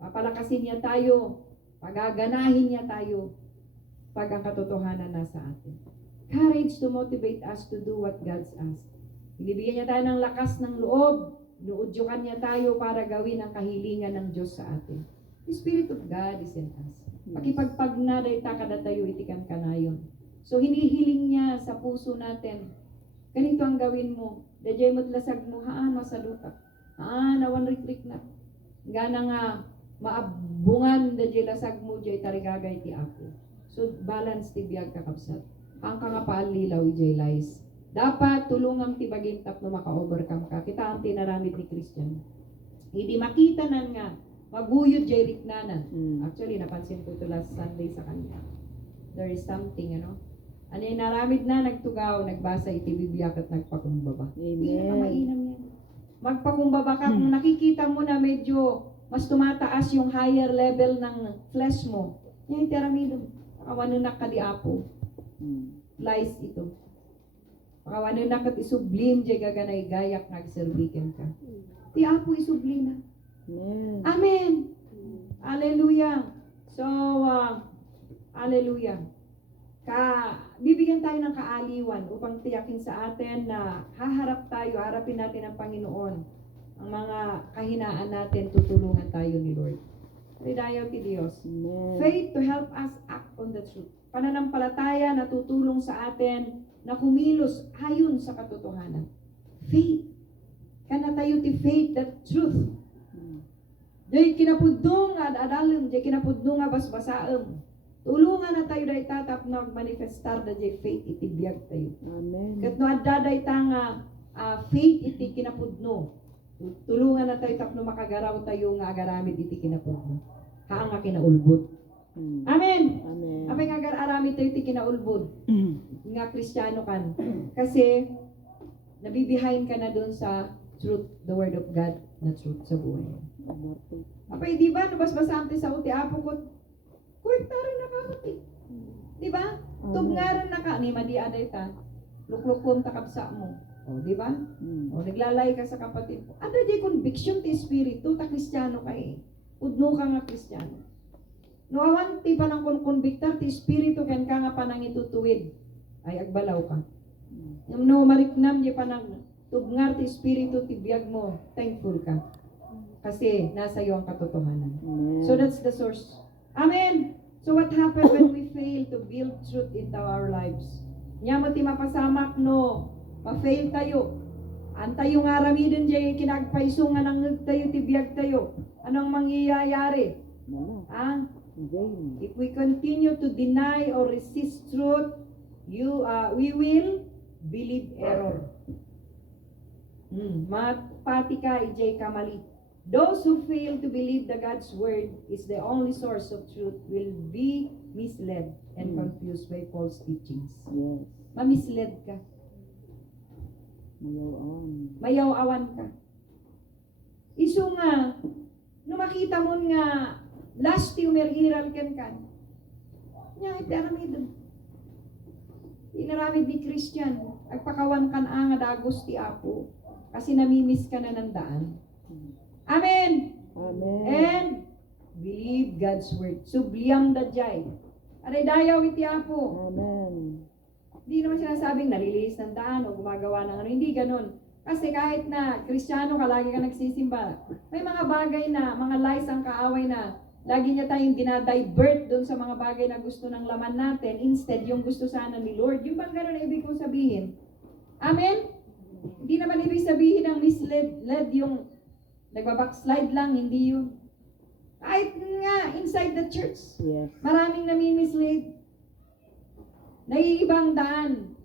Papalakasin niya tayo, pagaganahin niya tayo pag ang katotohanan nasa atin. Courage to motivate us to do what God's asked. Binibigyan niya tayo ng lakas ng loob. Inuudyukan niya tayo para gawin ang kahilingan ng Diyos sa atin. The Spirit of God is in us. Pakipagpag na day takada tayo itikan kanayon. So hinihiling niya sa puso natin, ganito ang gawin mo. Dajay mo't lasag mo, haan masalutak. Haan, awan rik na. Gana nga, maabungan dajay lasag mo, jay tarigagay ti Apo. So balance ti biyag kakabsat. Ang ka nga paalilaw, jay lies. Dapat tulungang ti bagintap no maka-overcome ka. Kita ang tinaramid ni Christian. Hindi makita nan nga, maguyod jay riknanan. Actually, napansin ko ito last Sunday sa kanya. There is something, ano yung naramid na, nagtugaw, nagbasa iti Biblia at nagpakumbaba. Hindi na ka mainam yan. Magpakumbaba ka, kung nakikita mo na medyo mas tumataas yung higher level ng flesh mo, yung iteramido, pakawanunak ka di Apo. Lies ito. Pakawanunak at isublim, jay gaganay gayak, nagserbikin ka. Di Apo isublim na. Amen. Hallelujah. So, hallelujah. Bibigyan tayo ng kaaliwan upang tiyakin sa atin na haharap tayo, harapin natin ang Panginoon. Ang mga kahinaan natin, tutulungan tayo ni Lord. Ridayaw ti Diyos. Faith to help us act on the truth. Pananampalataya na tutulong sa atin na kumilos ayon sa katotohanan. Faith. Kana tayo ti faith, that truth. Dahil kinapudong nga adalim, dahil kinapudong nga basbasaem. Tulungan na tayo dahi tatap na manifestar da jay faith iti biyag tayo. Amen. Kat no adda dahi ta nga faith iti kinapudno. Tulungan na tayo tapno makagaraw tayo nga agaramid iti kinapudno. Haan nga kinaulbod. Amen. Amen. Apay nga agaramid tayo iti kinaulbod. Nga Kristiyano kan. Kasi nabibihain ka na doon sa truth, the word of God na truth sa buhay. Apay di ba nabasbasan ti sa uti Apo ko kuwenta rin nakakati. Di ba? Tugnaran na ka. Ni madi aday ta. Luklukon takabsa mo. O, di ba? O, naglalay ka sa kapatid mo. Ada di conviction ti Espiritu, ta Kristiyano ka eh. Udno ka nga Kristiyano. No awan ti pa ng konbiktar ti Espiritu ken ka nga panang itutuwid. Ay, agbalaw ka. No mariknam di pa nang tugnar ti Espiritu ti biyag mo. Thankful ka. Kasi nasa iyo ang katotohanan. So that's the source. Amen. So what happened when we fail to build truth into our lives? Nya mo ti mapasamak no, ma-fail tayo. Antayo nga ramiden jay kinagpaiso nga nang tayo ti biyag tayo. Anong mangyayari? If we continue to deny or resist truth, we will believe error. Mapati ka ijay kamali. Those who fail to believe that God's word is the only source of truth will be misled and confused by false teachings. Yes. Mamisled ka. Mayaw-awan ka. Isu nga, no makita mo nga, last yung meriral ken kan. Nya, iti aramid. Inaramid ni Christian. agpakawan kan nga dagos ti Apo. Kasi namimiss ka na ng daan. Amen! Amen. And believe God's word. Subliam dadyay. Aray dayaw iti Apo. Amen. Hindi naman sinasabing nalilinis ng daan o gumagawa ng ano. Hindi ganun. Kasi kahit na Kristiyano ka, lagi ka nagsisimba, may mga bagay na, mga lies ang kaaway na lagi niya tayong dinadivert doon sa mga bagay na gusto ng laman natin. Instead, yung gusto sana ni Lord. Yung bang ganun na ibig kong sabihin? Amen? Hindi naman ibig sabihin ng misled yung nagbabackslide lang, hindi yun. Kahit nga inside the church, Yes. maraming nami-mislead. Naiibang daan.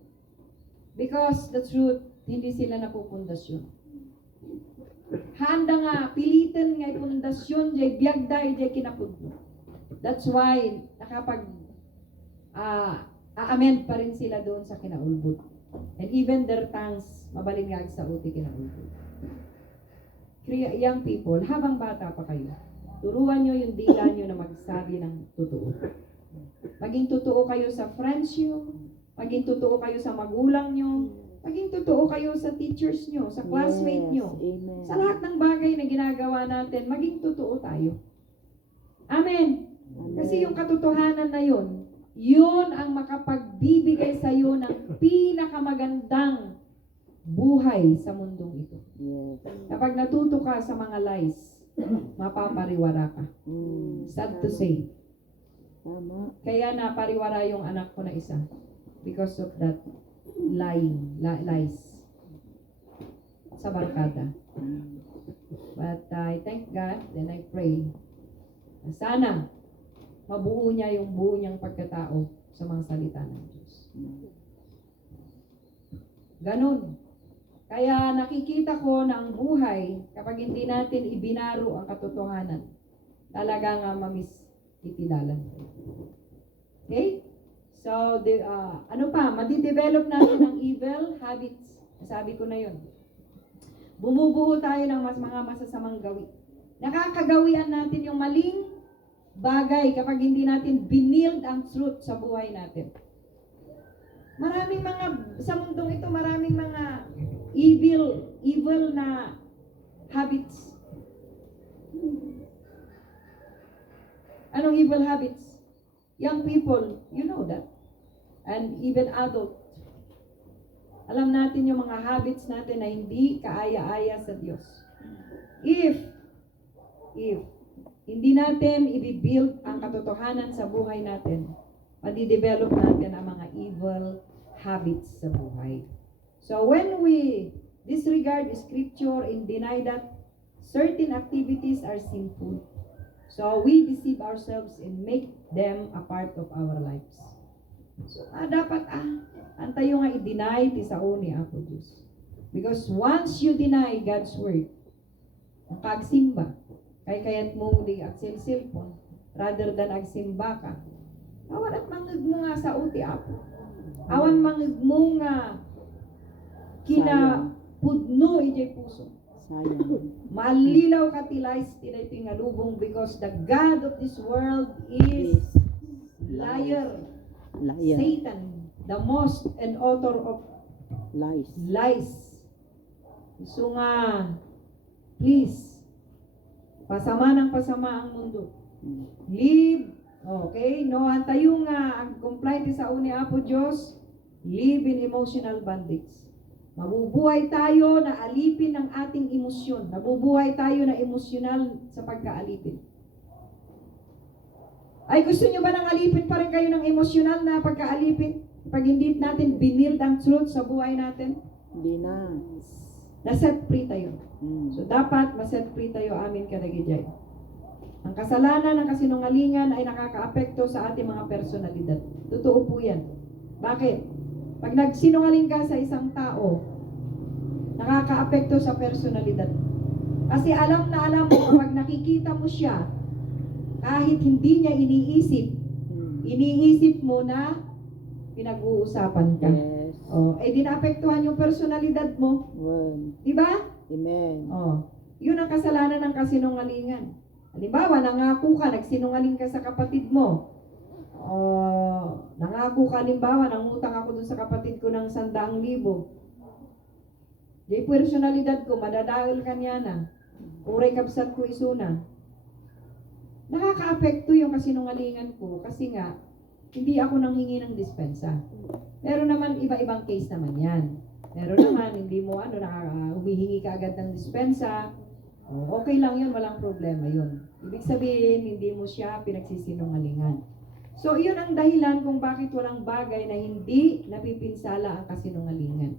Because the truth, hindi sila napupundasyon. Handa nga, pilitan nga pundasyon, jay biyagday, jay kinapudno. That's why, amend pa rin sila doon sa kinaulbod. And even their tongues, mabalingag sa uti kinaulbod. Young people, habang bata pa kayo, turuan nyo yung dila nyo na magsabi ng totoo. Maging totoo kayo sa friends nyo, maging totoo kayo sa magulang nyo, maging totoo kayo sa teachers nyo, sa classmate nyo. Amen. Sa lahat ng bagay na ginagawa natin, maging totoo tayo. Amen. Kasi yung katotohanan na yun ang makapagbibigay sa iyo ng pinakamagandang buhay sa mundong ito. Yes. Kapag natuto ka sa mga lies, mapapariwara ka. Sad to say. Tama. Kaya napariwara yung anak ko na isa because of that lies sa barkada. But I thank God and I pray na sana mabuo niya yung buo niyang pagkatao sa mga salita ng Diyos. Ganon. Kaya nakikita ko na ang buhay, kapag hindi natin ibinaro ang katotohanan, talaga nga madidevelop Okay? So, madidevelop natin ng evil habits. Sabi ko na yun. Bumubuo tayo ng mga masasamang gawi. Nakakagawian natin yung maling bagay kapag hindi natin binild ang truth sa buhay natin. Sa mundong ito, maraming mga evil na habits. Anong evil habits? Young people, you know that. And even adult. Alam natin yung mga habits natin na hindi kaaya-aya sa Diyos. If hindi natin i-build ang katotohanan sa buhay natin, madidevelop natin ang mga evil habits sa buhay. So when we disregard Scripture and deny that certain activities are sinful, so we deceive ourselves and make them a part of our lives. So dapat antayo nga i-deny ti sao ni Apo Diyos. Because once you deny God's word, nakagsimba, kayat mo di cellphone, rather than agsimba ka, awan at mangig mo nga sa uti Apo. Awan mangig mo nga kinapudno ijay puso. Sayang. Malilaw ka tilays tinay pingalubong because the God of this world is liar. Liar. Satan, the most and author of lies. So nga, please, pasama ng pasama ang mundo. Live, okay? No, antayo nga, ang compliant sa uni Apo Diyos, live in emotional bondage. Mabubuhay tayo na alipin ng ating emosyon. Nabubuhay tayo na emosyonal sa pagkaalipin. Ay, gusto nyo ba nang alipin pa rin kayo ng emosyonal na pagkaalipin? Pag hindi natin binild ang truth sa buhay natin? Hindi na. Na-set free tayo. So, dapat ma-set free tayo, amin kadagijay. Ang kasalanan ng kasinungalingan ay nakakaapekto sa ating mga personalidad. Totoo po yan. Bakit? Pag nagsinungaling ka sa isang tao, nakakaapekto sa personalidad. Kasi alam na alam mo, kapag nakikita mo siya, kahit hindi niya iniisip mo na pinag-uusapan ka. Yes. Di naapektuhan yung personalidad mo. Diba? Amen. Yun ang kasalanan ng kasinungalingan. Halimbawa, nangako ka, nagsinungaling ka sa kapatid mo. Nangako ka, halimbawa, nangutang ako dun sa kapatid ko ng 100,000. Di personalidad ko, madadaol ka niya na. Uray kabsat ko isuna. Nakaka-apekto yung kasinungalingan ko kasi nga, hindi ako nanghingi ng dispensa. Pero naman, iba-ibang case naman yan. Pero naman, hindi mo humihingi ka agad ng dispensa. Okay lang yun, walang problema yun. Ibig sabihin, hindi mo siya pinagsisinungalingan. So, yun ang dahilan kung bakit walang bagay na hindi napipinsala ang kasinungalingan.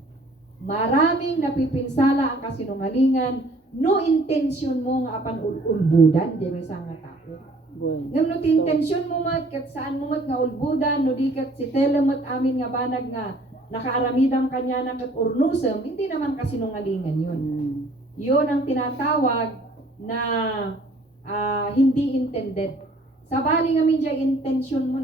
Maraming napipinsala ang kasinungalingan, no intention mo nga apan ulbudan, di ba sa nga tao. Ngam no intention mo mat, kat saan mo mat nga ulbudan, no di kat si telemat amin nga banag nga, nakaaramidam kanya na kat urnusem, hindi naman kasinungalingan yun. Yun ang tinatawag na hindi intended. Sabali nga min dyan, intention mo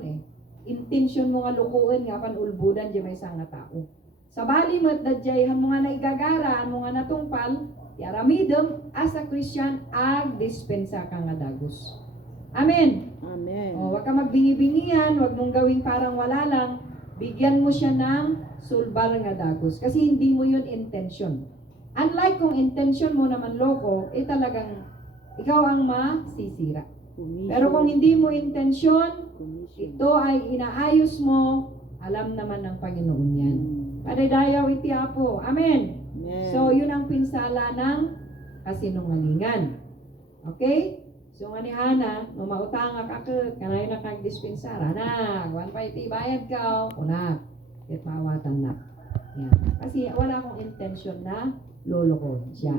intention mo nga lukuin nga apan ulbudan, di ba sa nga tao. Sabali mo't dadjayhan mo nga naigagara, mo nga natungpal, yaramidem as a Christian, ag dispensa ka nga dagos. Amen. Amen. Wag ka magbingi-bingihan, wag mong gawing parang wala lang. Bigyan mo siya ng sulbar nga dagos. Kasi hindi mo yun intention. Unlike kung intention mo naman loko, talagang ikaw ang masisira. Pero kung hindi mo intention, ito ay inaayos mo, alam naman ng Panginoon yan. Padaydayaw iti Apo. Amen. Amen. So, yun ang pinsala ng kasinungalingan. Okay? So, nga ni Ana, mautang ka kanay na kang dispensara. Na, kuwan pa iti bayad ka. Una, it mawatan na. Yan. Kasi wala akong intention na lolo ko siya.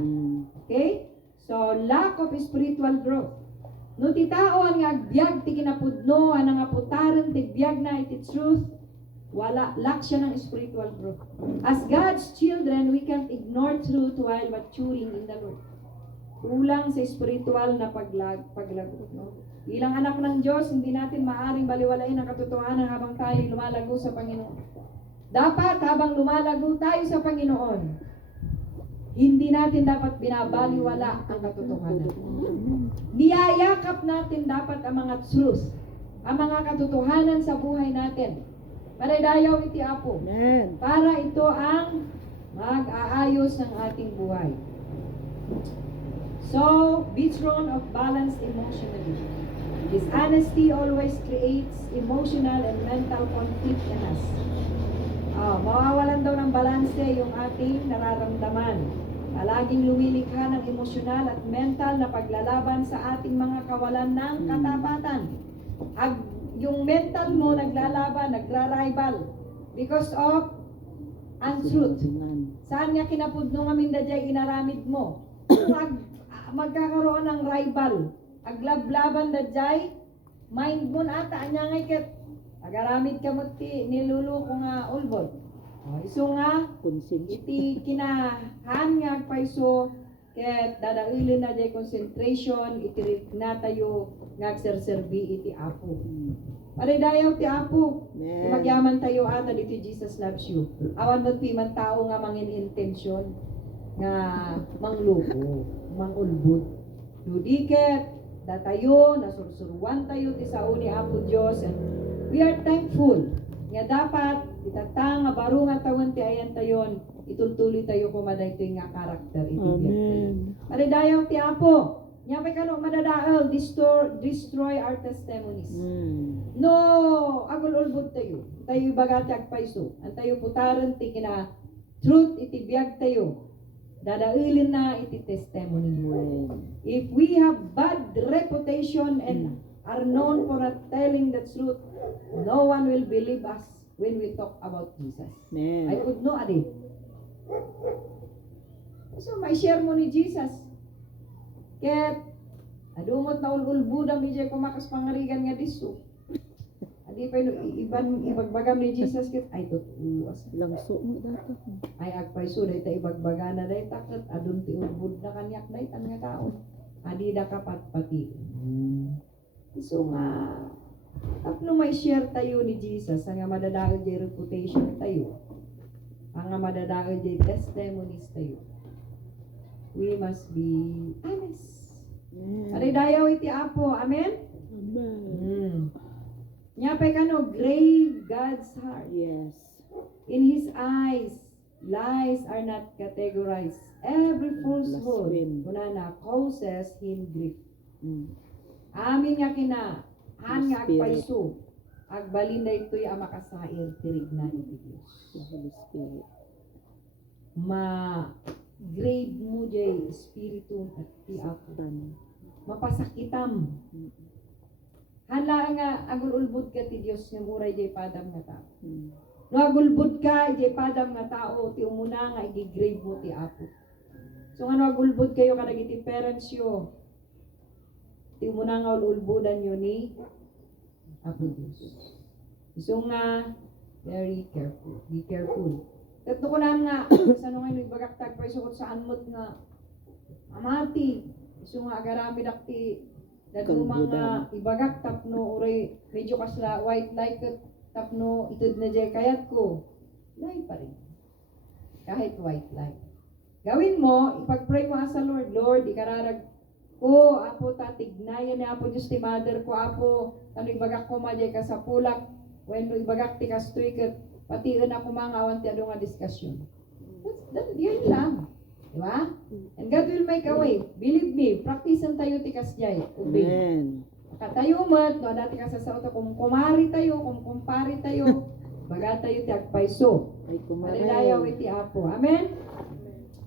Okay? So, lack of spiritual growth. No ti tao ang agbyag ti kinapudno, ang nga putaran ti biyag na iti truth, wala, lack siya ng spiritual growth. As God's children, we can't ignore truth while maturing in the Lord. Kulang sa spiritual na paglago. No? Bilang anak ng Diyos, hindi natin maaring baliwalain ang katotohanan habang tayo lumalago sa Panginoon. Dapat habang lumalago tayo sa Panginoon, hindi natin dapat binabaliwala ang katotohanan. Niyayakap natin dapat ang mga truth, ang mga katotohanan sa buhay natin. Padaydayaw iti Apo. Amen. Para ito ang mag-aayos ng ating buhay. So, be thrown of balance emotionally. Dishonesty always creates emotional and mental conflict in us. Mawawalan daw ng balanse yung ating nararamdaman. Palaging lumilikha ng emosyonal at mental na paglalaban sa ating mga kawalan ng katapatan. Yung mental mo naglalaban, nagra-rival because of untruth. Saan nga kinapudno nga minda jay inaramid mo? Magkakaroon ng rival. Aglablaban da jay, mind mo na ata, anya nga ikat. Agaramid ka mo ti, nilulo ko nga ulbod. Iso nga, iti kinahan nga paiso, ket dadailin na jay concentration, iti na tayo nagserserbi iti Apo. Padaydayaw ti Apo. Magyaman tayo ata dito Jesus loves you. Awan mo't man tao nga mangin intention nga mangluko, mangulbud. Dudiket, datayo, nasursuruan tayo ti sao ni Apo Diyos, and we are thankful nga dapat itatang nga baro nga tawon ti ayan tayon, itultuloy tayo kumaday ito nga karakter Amen. Padaydayaw ti Apo. Nya pa kano madadaol, destroy our testimonies. No, agul-ulbud tayo. Tayo bagati agpaiso. Ang tayo putaran ti kina truth iti biag tayo. Dadailin na iti testimony mo. If we have bad reputation and are known for not telling the truth, no one will believe us when we talk about Jesus. Amen. I could know adi. So may share mo ni Jesus. Ket adumot na ululbudam ni jay kumakas pangarigan nga diso. Adi pa iban ibagbagam ni Jesus ket ay tutuwas. Langso mo dapat. Ay agpaiso day ta ibagbagana day taket adun ti ulbud na kanyak day tan nga taon. Adi da kapat pati. So nga tapno may share tayo ni Jesus nga madadaog jay reputation tayo. Ang madadaog jay testimonies tayo. We must be honest. Padaydayaw iti Apo. Amen? Amen. Nya pa kano grave God's heart. Yes. In His eyes, lies are not categorized. Every falsehood, Blaspheme. kunana, causes Him grief. Mm. Amin nga kina, han nga Spirit. agpaiso, agbalin na ito'y ang makasair, tirig na iti Diyos. The Holy Spirit. Ma-grave mo jay, espiritu at ti ako. Tan. Mapasakitam. Mm. Hala nga, agululbud ka ti Diyos ng uray jay padam nga tao. Mm. No agulbud ka, jay padam nga tao, ti umuna nga, i-grave mo ti ako. So nga no agulbud kayo, kadag iti parents yo, ti umuna nga ululbudan nyo ni Apo Diyos. So nga, very careful. Be careful. Tatlo ko lang nga, sa nung ngayon, ibagaktak pa isukot saan mo't nga, amati. So nga, agarami dakti, dadumang nga, ibagak tapno, uray, medyo kasla, white light tapno, itod na jay kayat ko. Light pa rin. Kahit white light. Gawin mo, ipag-pray mo sa Lord. Lord, ikararag ko, Apo, tatignayan ni Apo Diyos ti mother ko, Apo, ano ibagak ko majay ka sa pulak, when ibagak ti kastriket, patiin ako mga awan ti ano nga diskusyon. Yun lang. Diba? And God will make a way. Believe me, practicean tayo ti kasjay. Obey. Amen. Katayo mat, no, dati ka sa sauta, kung kumari tayo, kung kumpari tayo, baga tayo ti agpaiso. Ay kumaray. Malilayaw iti Apo. Amen?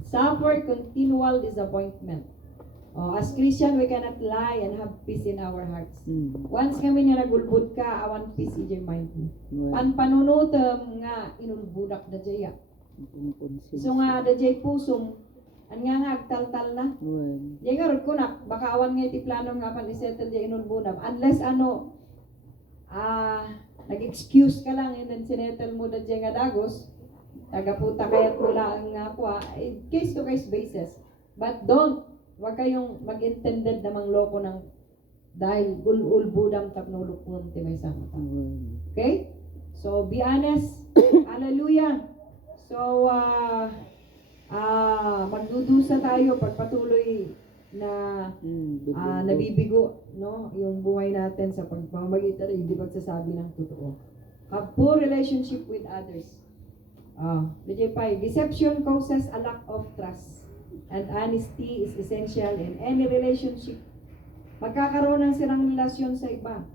Suffer continual disappointment. Oh, as Christian, we cannot lie and have peace in our hearts. Mm. Once kami nga nagulbud ka, awan peace in your mind mo. Well, Pan panunutem nga inulbudak na jaya. So nga da jay pusong an nga agtaltal na. well, Jay nga rod ko na baka awan nga iti plano nga pan isettle jay inulbudam unless ano nag-excuse ka lang and then sinettle mo da jay nga dagos tagaputa kayat mula ang nga po case to case basis. But wag kayong mag-intended namang loko ng dahil ulbudam tapno lupon ti may sama. well. Okay? So, be honest. Hallelujah. So, magdudusa tayo pagpatuloy na nabibigo, no? Yung buhay natin sa pagmamagitan, hindi pagsasabi ng totoo. Have poor relationship with others. Deception causes a lack of trust. And honesty is essential in any relationship. Magkakaroon ng sirang relasyon sa iba.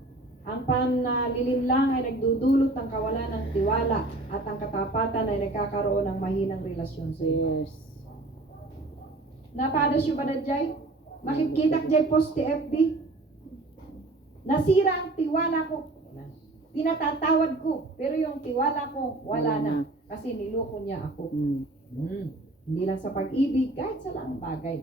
Ang panlilinlang ay nagdudulot ng kawalan ng tiwala at ang katapatan ay nagkakaroon ng mahinang relasyon sa iba. Yes. Napadas yung ba na jay? Makikita jay post ti FB? Nasira ang tiwala ko. Pinatatawad ko. Pero yung tiwala ko, wala na. Kasi niloko niya ako. Hindi lang sa pag-ibig, kahit sa lang bagay.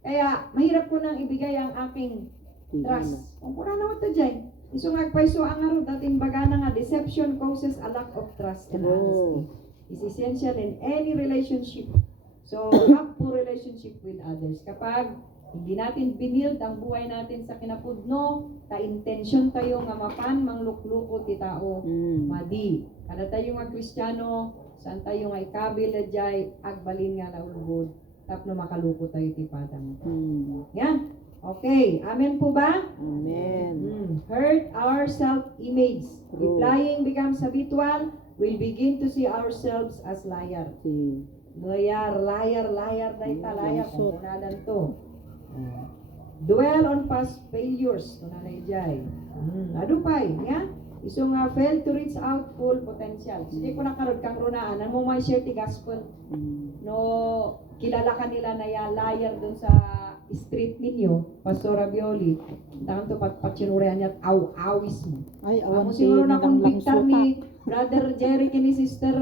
Kaya, mahirap ko nang ibigay ang aking trust. Kung kuna naman ito dyan, iso nga paiso ang araw, dating baga na nga, deception causes a lack of trust and honesty. Is essential in any relationship. So, have poor relationship with others. Kapag hindi natin binild ang buhay natin sa kinapudno, ta-intention tayo nga mapan, manglukluko ti tao, madi. Kada tayo nga Kristiyano, saan tayo nga ikabil na jay, agbalin nga na ulbod, tapno makaluko tayo ti padang. Yan. Okay. Amen po ba? Amen. Hurt our self-image. If True. lying becomes habitual, we'll begin to see ourselves as liar. Si Liar, dahil talaya, So- kung kunadan to. Dwell on past failures, kunanay jay. Adupay, ya? Iso nga fail to reach out full potential. Sige ko nakarod kang runaan, ano mo may share ti gospel? No, kilala ka nila na liar dun sa street ninyo, Pastor Ravioli. Tangan to patsinurihan niya at awis mo. ay Amo awan siguro na kung lang Victor ni Brother Jerry ni Sister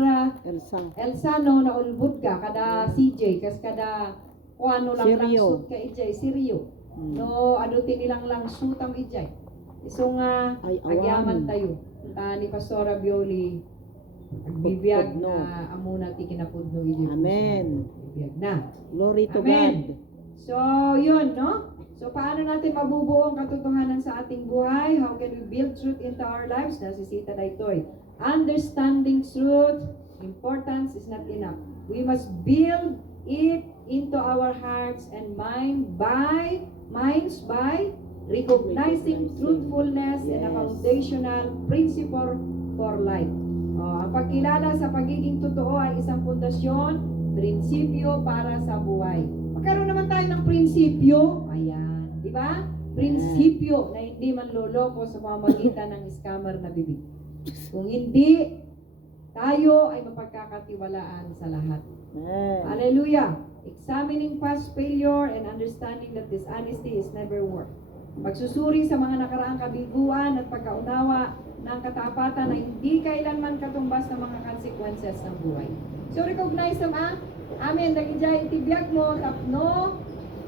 Elsa. no, na ulbud ka, kada CJ, kas kada kung ano lang Sirio. langsut ka ijay, Sirio. No, adutin nilang langsutam ijay. So nga, Ay, awan. agyaman tayo. Ni Pastor Ravioli, agbibiyag Pagpudno. na amuna ti kinapudno ijay. Amen. Bibiyag na. Glory to Amen. God. So, yun, no? So, paano natin mabubuo ang katotohanan sa ating buhay? How can we build truth into our lives? Nasisita na ito. Understanding truth, importance is not enough. We must build it into our hearts and minds by recognizing truthfulness and a Yes. foundational principle for life. Ang pagkilala sa pagiging totoo ay isang pundasyon, prinsipyo para sa buhay. Magkaroon naman tayo ng prinsipyo. Ayan, di ba? Prinsipyo na hindi manloloko sa pamamagitan ng scammer na bibig. Kung hindi, tayo ay mapagkakatiwalaan sa lahat. Amen. Hallelujah! Examining past failure and understanding that dishonesty is never work. Pagsusuri sa mga nakaraang kabiguan at pagkaunawa ng katapatan na hindi kailanman katumbas ng mga consequences ng buhay. So recognize them, amen, dagijay itibiyag mo, tapno,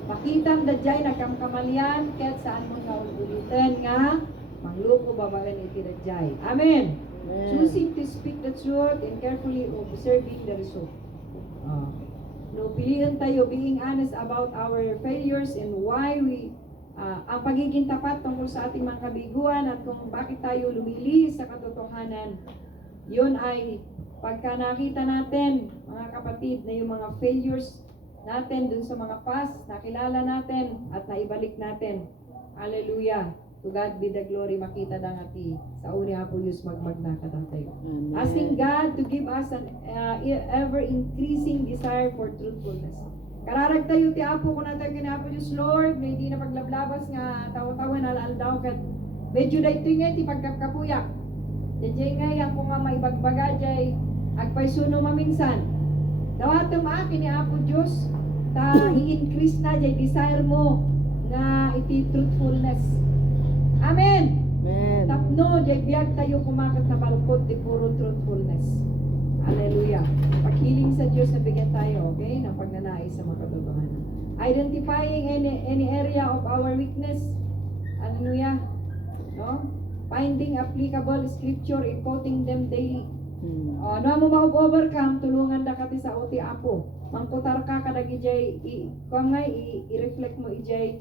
pakitam dadjay nagkamkamalian, kahit saan mo nga ulitin nga, mangluko babagan iti dadjay. Amen. Amen. Choosing to speak the truth and carefully observing the result. No, piliin tayo being honest about our failures and why we ang pagiging tapat tungkol sa ating mga kabiguan at kung bakit tayo lumilihis sa katotohanan. Yun ay pagka nakita natin, mga kapatid, na yung mga failures natin dun sa mga past, nakilala natin at naibalik natin. Hallelujah. To God be the glory, makita na ati sa uni Apo Diyos magmagna tayo. Amen. Asking God to give us an ever-increasing desire for truthfulness. Kararag tayo ti Apo ko na tayo kina Apo Diyos Lord, may di na paglablabas nga tawa-tawa na daw kat medyo da ito nga ti pagkakapuyak. Diyay nga yan kung nga maibagbaga jay agpaysuno maminsan. Dawatom akin ni Apo Diyos ta i-increase na jay desire mo na iti truthfulness. Amen. Amen. Tapno, jay biyag tayo kumakat na balkot di puro truthfulness. Hallelujah. Paghiling sa Diyos na bigyan tayo, okay, ng pagnanais sa mga katotohanan. Identifying any area of our weakness. Hallelujah. No? Finding applicable scripture, quoting them daily. Ano mo ma-overcome, tulungan da kati sa uti Apo. Mangkutar ka kadag ijay, i-reflect mo ijay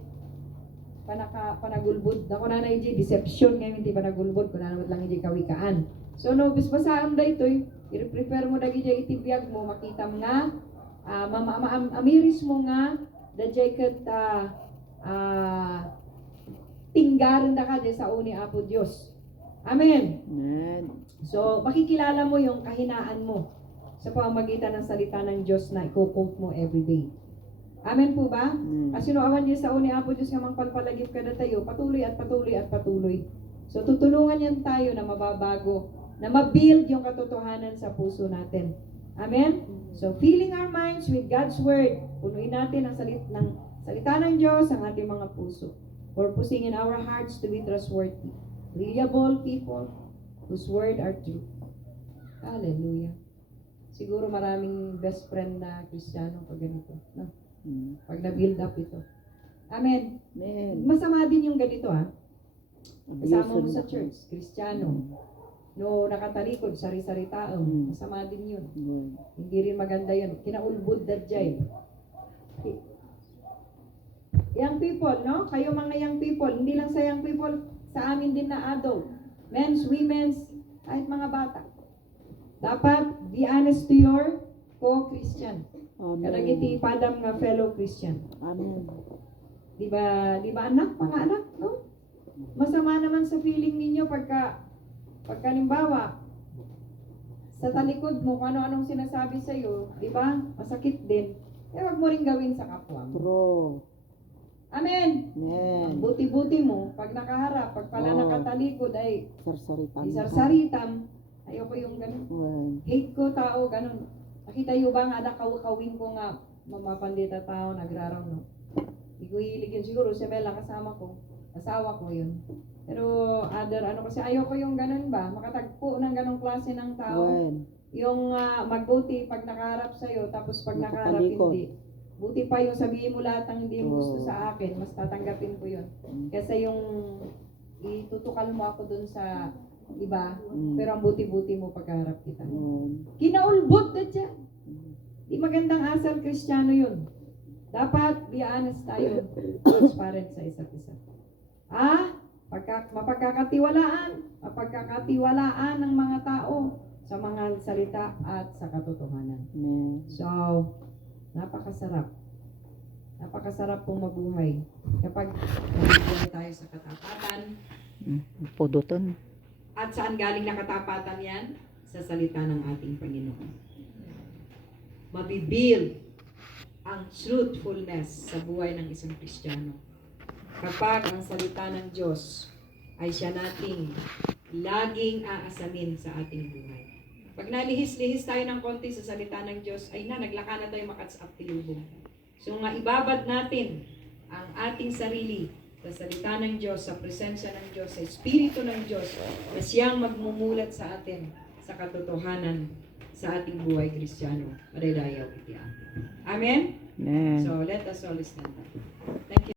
panagulbud. Dako na ijay deception ngayon hindi panagulbud kun ano lang ijay kawikaan. So no bisbasaan da itoy, i-prepare mo dagi ijay itibiyag mo makita mo nga amiris mo nga dajay ket tinggarin da ka sa uni Apo Dios. Amen. Amen. So, makikilala mo yung kahinaan mo sa pamamagitan ng salita ng Diyos na i-quote mo everyday. Amen po ba? Kasi no awan Diyos sa uni Apo Diyos nga mangpalpalagip kada tayo, patuloy at patuloy at patuloy. So, tutulungan yan tayo na mababago, na mabuild yung katotohanan sa puso natin. Amen? So, filling our minds with God's Word, punuin natin ang salita ng Diyos ang ating mga puso. Purposing in our hearts to be trustworthy, reliable people, whose word are true. Hallelujah. Siguro maraming best friend na Kristiyano pag ganito. No? Pag na-build up ito. Amen. Amen. Masama din yung ganito Kasama mo sa church, Kristiyano. No, nakatalikod, sari-sari tao. Masama din yun. Hindi rin maganda yun. Kinaulbud dadjay. Young people, no? Kayo mga young people, hindi lang sa young people, sa amin din na adult. Men's, women's, kahit mga bata. Dapat be honest to your co-Christian. Kadagiti padam nga fellow Christian. Amen. Di ba anak, mga anak, no? Masama naman sa feeling ninyo pagka halimbawa, sa talikod mo, kung ano-anong sinasabi sa'yo, di ba? Masakit din. Wag mo rin gawin sa kapwa mo. True. Amen. Amen. Buti-buti mo, pag nakaharap, pag pala nakatalikod ay Sarsaritan. isarsaritam. Ayoko yung ganun. Well, Hate ko tao, ganun. Nakita yung ba nga, kawin ko nga, mamapandita tao, nagraraw, no? Hindi ko hilig yun. Siguro, si Bella kasama ko. Asawa ko yun. Pero, kasi ayoko yung ganun ba? Makatagpo ng ganung klase ng tao. well, Yung magbuti pag nakaharap sa'yo, tapos pag nakaharap Nakatalikod. hindi. Buti pa yung sabihin mo lahat ng hindi mo gusto sa akin, mas tatanggapin ko yun. Kasi yung itutukal mo ako dun sa iba, pero ang buti-buti mo pagharap kita. Kinaulbot na dyan. Di magandang asal Kristiyano yun. Dapat be honest tayo, transparent sa isa't isa. Mapagkakatiwalaan ng mga tao sa mga salita at sa katotohanan. Amen. So, napakasarap Napakasarap pong mabuhay. Kapag nabubuhay tayo sa katapatan. Puduton. At saan galing na katapatan yan? Sa salita ng ating Panginoon. Mabibuild ang truthfulness sa buhay ng isang Kristiyano. Kapag ang salita ng Diyos ay siya nating laging aasamin sa ating buhay. Pag nalihis-lihis tayo ng konti sa salita ng Diyos, ay naglaka na tayo makatsap tilubong. So nga ibabad natin ang ating sarili sa salita ng Diyos, sa presensya ng Diyos, sa Espiritu ng Diyos, na siyang magmumulat sa atin sa katotohanan sa ating buhay Kristiyano. Madaydayaw iti. Amen? Amen. So let us all stand up. Thank you.